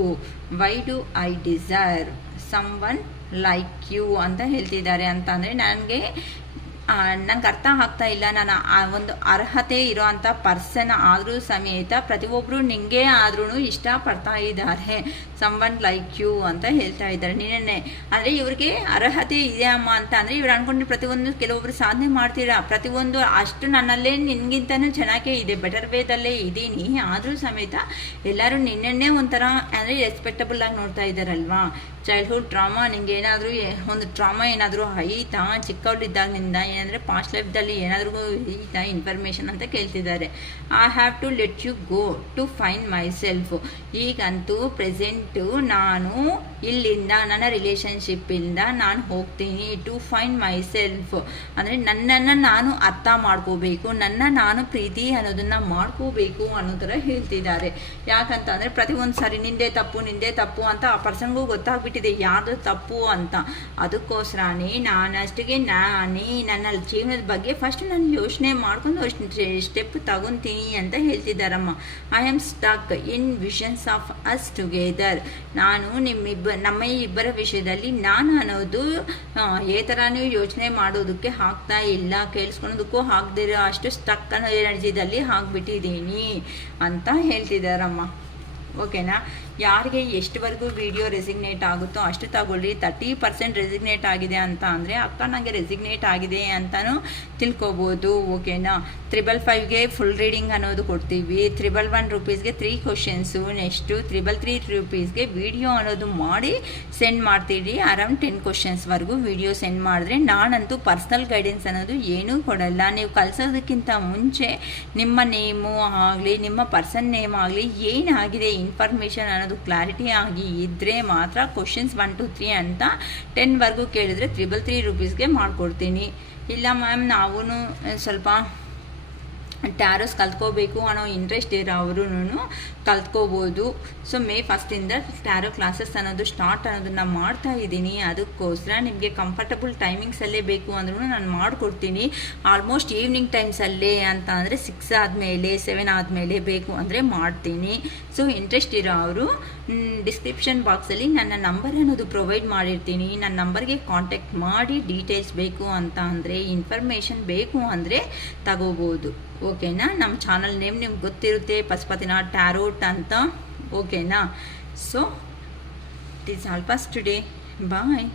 Why do I deserve someone like you ಅಂತ ಹೇಳ್ತಿದ್ದಾರೆ. ಅಂತ ಅಂದರೆ ನನಗೆ ಅರ್ಥ ಆಗ್ತಾ ಇಲ್ಲ. ನಾನು ಒಂದು ಅರ್ಹತೆ ಇರೋ ಅಂಥ ಪರ್ಸನ್ ಆದರೂ ಸಮೇತ ಪ್ರತಿಯೊಬ್ಬರು ನಿಂಗೆ ಆದ್ರೂ ಇಷ್ಟಪಡ್ತಾ ಇದ್ದಾರೆ. ಸಮ್ ಒನ್ ಲೈಕ್ ಯು ಅಂತ ಹೇಳ್ತಾ ಇದ್ದಾರೆ. ನಿನ್ನೆ ಅಂದರೆ ಇವ್ರಿಗೆ ಅರ್ಹತೆ ಇದೆ ಅಮ್ಮ ಅಂತ ಅಂದರೆ ಇವ್ರು ಅಂದ್ಕೊಂಡು ಪ್ರತಿಯೊಂದು ಕೆಲವೊಬ್ರು ಸಾಧನೆ ಮಾಡ್ತೀರಾ, ಪ್ರತಿಯೊಂದು ಅಷ್ಟು ನನ್ನಲ್ಲೇ ನಿನ್ಗಿಂತನೂ ಚೆನ್ನಾಗೇ ಇದೆ, ಬೆಟರ್ ವೇದಲ್ಲೇ ಇದ್ದೀನಿ, ಆದರೂ ಸಮೇತ ಎಲ್ಲರೂ ನಿನ್ನೆ ಒಂಥರ ಅಂದರೆ ರೆಸ್ಪೆಕ್ಟಬಲ್ ಆಗಿ ನೋಡ್ತಾ ಇದ್ದಾರಲ್ವಾ. ಚೈಲ್ಡ್ಹುಡ್ ಟ್ರಾಮಾ, ನಿಂಗೆ ಏನಾದರೂ ಒಂದು ಟ್ರಾಮಾ ಏನಾದರೂ ಐತಾ ಚಿಕ್ಕವಳಿದ್ದಾಗಿಂದ, ಏನಂದರೆ ಪಾಸ್ಟ್ ಲೈಫ್ದಲ್ಲಿ ಏನಾದರೂ ಐತಾ ಇನ್ಫಾರ್ಮೇಷನ್ ಅಂತ ಕೇಳ್ತಿದ್ದಾರೆ. I have to let you go to find myself. ಈಗಂತೂ ಪ್ರೆಸೆಂಟು ನಾನು ಇಲ್ಲಿಂದ ನನ್ನ ರಿಲೇಷನ್ಶಿಪ್ಪಿಂದ ನಾನು ಹೋಗ್ತೀನಿ. ಟು ಫೈಂಡ್ ಮೈ ಸೆಲ್ಫ್ ಅಂದರೆ ನನ್ನನ್ನು ನಾನು ಅರ್ಥ ಮಾಡ್ಕೋಬೇಕು, ನಾನು ಪ್ರೀತಿ ಅನ್ನೋದನ್ನು ಮಾಡ್ಕೋಬೇಕು ಅನ್ನೋ ಥರ ಹೇಳ್ತಿದ್ದಾರೆ. ಯಾಕಂತ ಅಂದರೆ ಪ್ರತಿಯೊಂದು ಸಾರಿ ನಿಂದೇ ತಪ್ಪು ಅಂತ ಆ ಪರ್ಸನ್ಗೂ ಗೊತ್ತಾಗ್ಬಿಟ್ಟಿದೆ ಯಾವುದು ತಪ್ಪು ಅಂತ. ಅದಕ್ಕೋಸ್ಕರನೇ ನಾನಷ್ಟಿಗೆ ನನ್ನ ಜೀವನದ ಬಗ್ಗೆ ಫಸ್ಟ್ ನಾನು ಯೋಚನೆ ಮಾಡ್ಕೊಂಡು ಸ್ಟೆಪ್ ತಗೊತೀನಿ ಅಂತ ಹೇಳ್ತಿದ್ದಾರಮ್ಮ. I am stuck in visions of us together. ನಾನು ನಮ್ಮ ಇಬ್ಬರ ವಿಷಯದಲ್ಲಿ ನಾನು ಅನ್ನೋದು ಈ ಥರನೂ ಯೋಚನೆ ಮಾಡೋದಕ್ಕೆ ಆಗ್ತಾ ಇಲ್ಲ, ಕೇಳಿಸ್ಕೊಳೋದಕ್ಕೂ ಆಗದಿರೋ ಅಷ್ಟು ಸ್ಟಕ್ ಅನ್ನೋ ಎನರ್ಜಿದಲ್ಲಿ ಆಗಿಬಿಟ್ಟಿದ್ದೀನಿ ಅಂತ ಹೇಳ್ತಿದ್ದಾರಮ್ಮ. ಓಕೆನಾ. ಯಾರಿಗೆ ಎಷ್ಟುವರೆಗೂ ವಿಡಿಯೋ ರೆಸಿಗ್ನೇಟ್ ಆಗುತ್ತೋ ಅಷ್ಟು ತಗೊಳ್ಳಿ. 30% ರೆಸಿಗ್ನೇಟ್ ಆಗಿದೆ ಅಂತ ಅಂದರೆ ಅಕ್ಕ ನನಗೆ ರೆಸಿಗ್ನೇಟ್ ಆಗಿದೆ ಅಂತಲೂ ತಿಳ್ಕೊಬೋದು. ಓಕೆನಾ. 555ಗೆ ಫುಲ್ ರೀಡಿಂಗ್ ಅನ್ನೋದು ಕೊಡ್ತೀವಿ. 111 ರೂಪೀಸ್ಗೆ 3 ಕ್ವಶನ್ಸು. ನೆಕ್ಸ್ಟು 333 ರೂಪೀಸ್ಗೆ ವಿಡಿಯೋ ಅನ್ನೋದು ಮಾಡಿ ಸೆಂಡ್ ಮಾಡ್ತೀವಿ. ಅರೌಂಡ್ 10 ಕ್ವಶನ್ಸ್ವರೆಗೂ ವಿಡಿಯೋ ಸೆಂಡ್ ಮಾಡಿದ್ರೆ ನಾನಂತೂ ಪರ್ಸ್ನಲ್ ಗೈಡೆನ್ಸ್ ಅನ್ನೋದು ಏನೂ ಕೊಡಲ್ಲ. ನೀವು ಕಲಿಸೋದಕ್ಕಿಂತ ಮುಂಚೆ ನಿಮ್ಮ ನೇಮು ಆಗಲಿ ನಿಮ್ಮ ಪರ್ಸನ್ ನೇಮ್ ಆಗಲಿ ಏನಾಗಿದೆ ಇನ್ಫಾರ್ಮೇಷನ್ ಅನ್ನೋದು ಅನ್ನೋದು ಕ್ಲಾರಿಟಿ ಆಗಿ ಇದ್ದರೆ ಮಾತ್ರ ಕ್ವಶನ್ಸ್ 1 2 3 ಅಂತ 10ವರೆಗೂ ಕೇಳಿದ್ರೆ 333 ರೂಪೀಸ್ಗೆ ಮಾಡಿಕೊಡ್ತೀನಿ. ಇಲ್ಲ ಮ್ಯಾಮ್ ನಾವೂ ಸ್ವಲ್ಪ ಟ್ಯಾರೋಸ್ ಕಲ್ತ್ಕೋಬೇಕು ಅನ್ನೋ ಇಂಟ್ರೆಸ್ಟ್ ಇರೋ ಅವರು ಕಲ್ತ್ಕೋಬೋದು. ಸೊ ಮೇ 1 ಟ್ಯಾರೋ ಕ್ಲಾಸಸ್ ಅನ್ನೋದು ಸ್ಟಾರ್ಟ್ ಅನ್ನೋದನ್ನು ಮಾಡ್ತಾ ಇದ್ದೀನಿ. ಅದಕ್ಕೋಸ್ಕರ ನಿಮಗೆ ಕಂಫರ್ಟಬಲ್ ಟೈಮಿಂಗ್ಸಲ್ಲೇ ಬೇಕು ಅಂದ್ರೂ ನಾನು ಮಾಡಿಕೊಡ್ತೀನಿ. ಆಲ್ಮೋಸ್ಟ್ ಈವ್ನಿಂಗ್ ಟೈಮ್ಸಲ್ಲೇ ಅಂತ ಅಂದರೆ 6 ಆದಮೇಲೆ 7 ಆದಮೇಲೆ ಬೇಕು ಅಂದರೆ ಮಾಡ್ತೀನಿ. ಸೊ ಇಂಟ್ರೆಸ್ಟ್ ಇರೋ ಅವರು ಡಿಸ್ಕ್ರಿಪ್ಷನ್ ಬಾಕ್ಸಲ್ಲಿ ನನ್ನ ನಂಬರ್ ಅನ್ನೋದು ಪ್ರೊವೈಡ್ ಮಾಡಿರ್ತೀನಿ. ನನ್ನ ನಂಬರ್ಗೆ ಕಾಂಟ್ಯಾಕ್ಟ್ ಮಾಡಿ ಡೀಟೇಲ್ಸ್ ಬೇಕು ಅಂತ ಅಂದರೆ ಇನ್ಫಾರ್ಮೇಷನ್ ಬೇಕು ಅಂದರೆ ತಗೋಬೋದು. ಓಕೆನಾ? ನಮ್ಮ ಚಾನಲ್ ನೇಮ್ ನಿಮ್ಗೆ ಗೊತ್ತಿರುತ್ತೆ, ಪಶುಪತಿನಾಥ್ ಟ್ಯಾರೋಟ್ ಅಂತ. ಓಕೆನಾ? So it is all for today. Bye.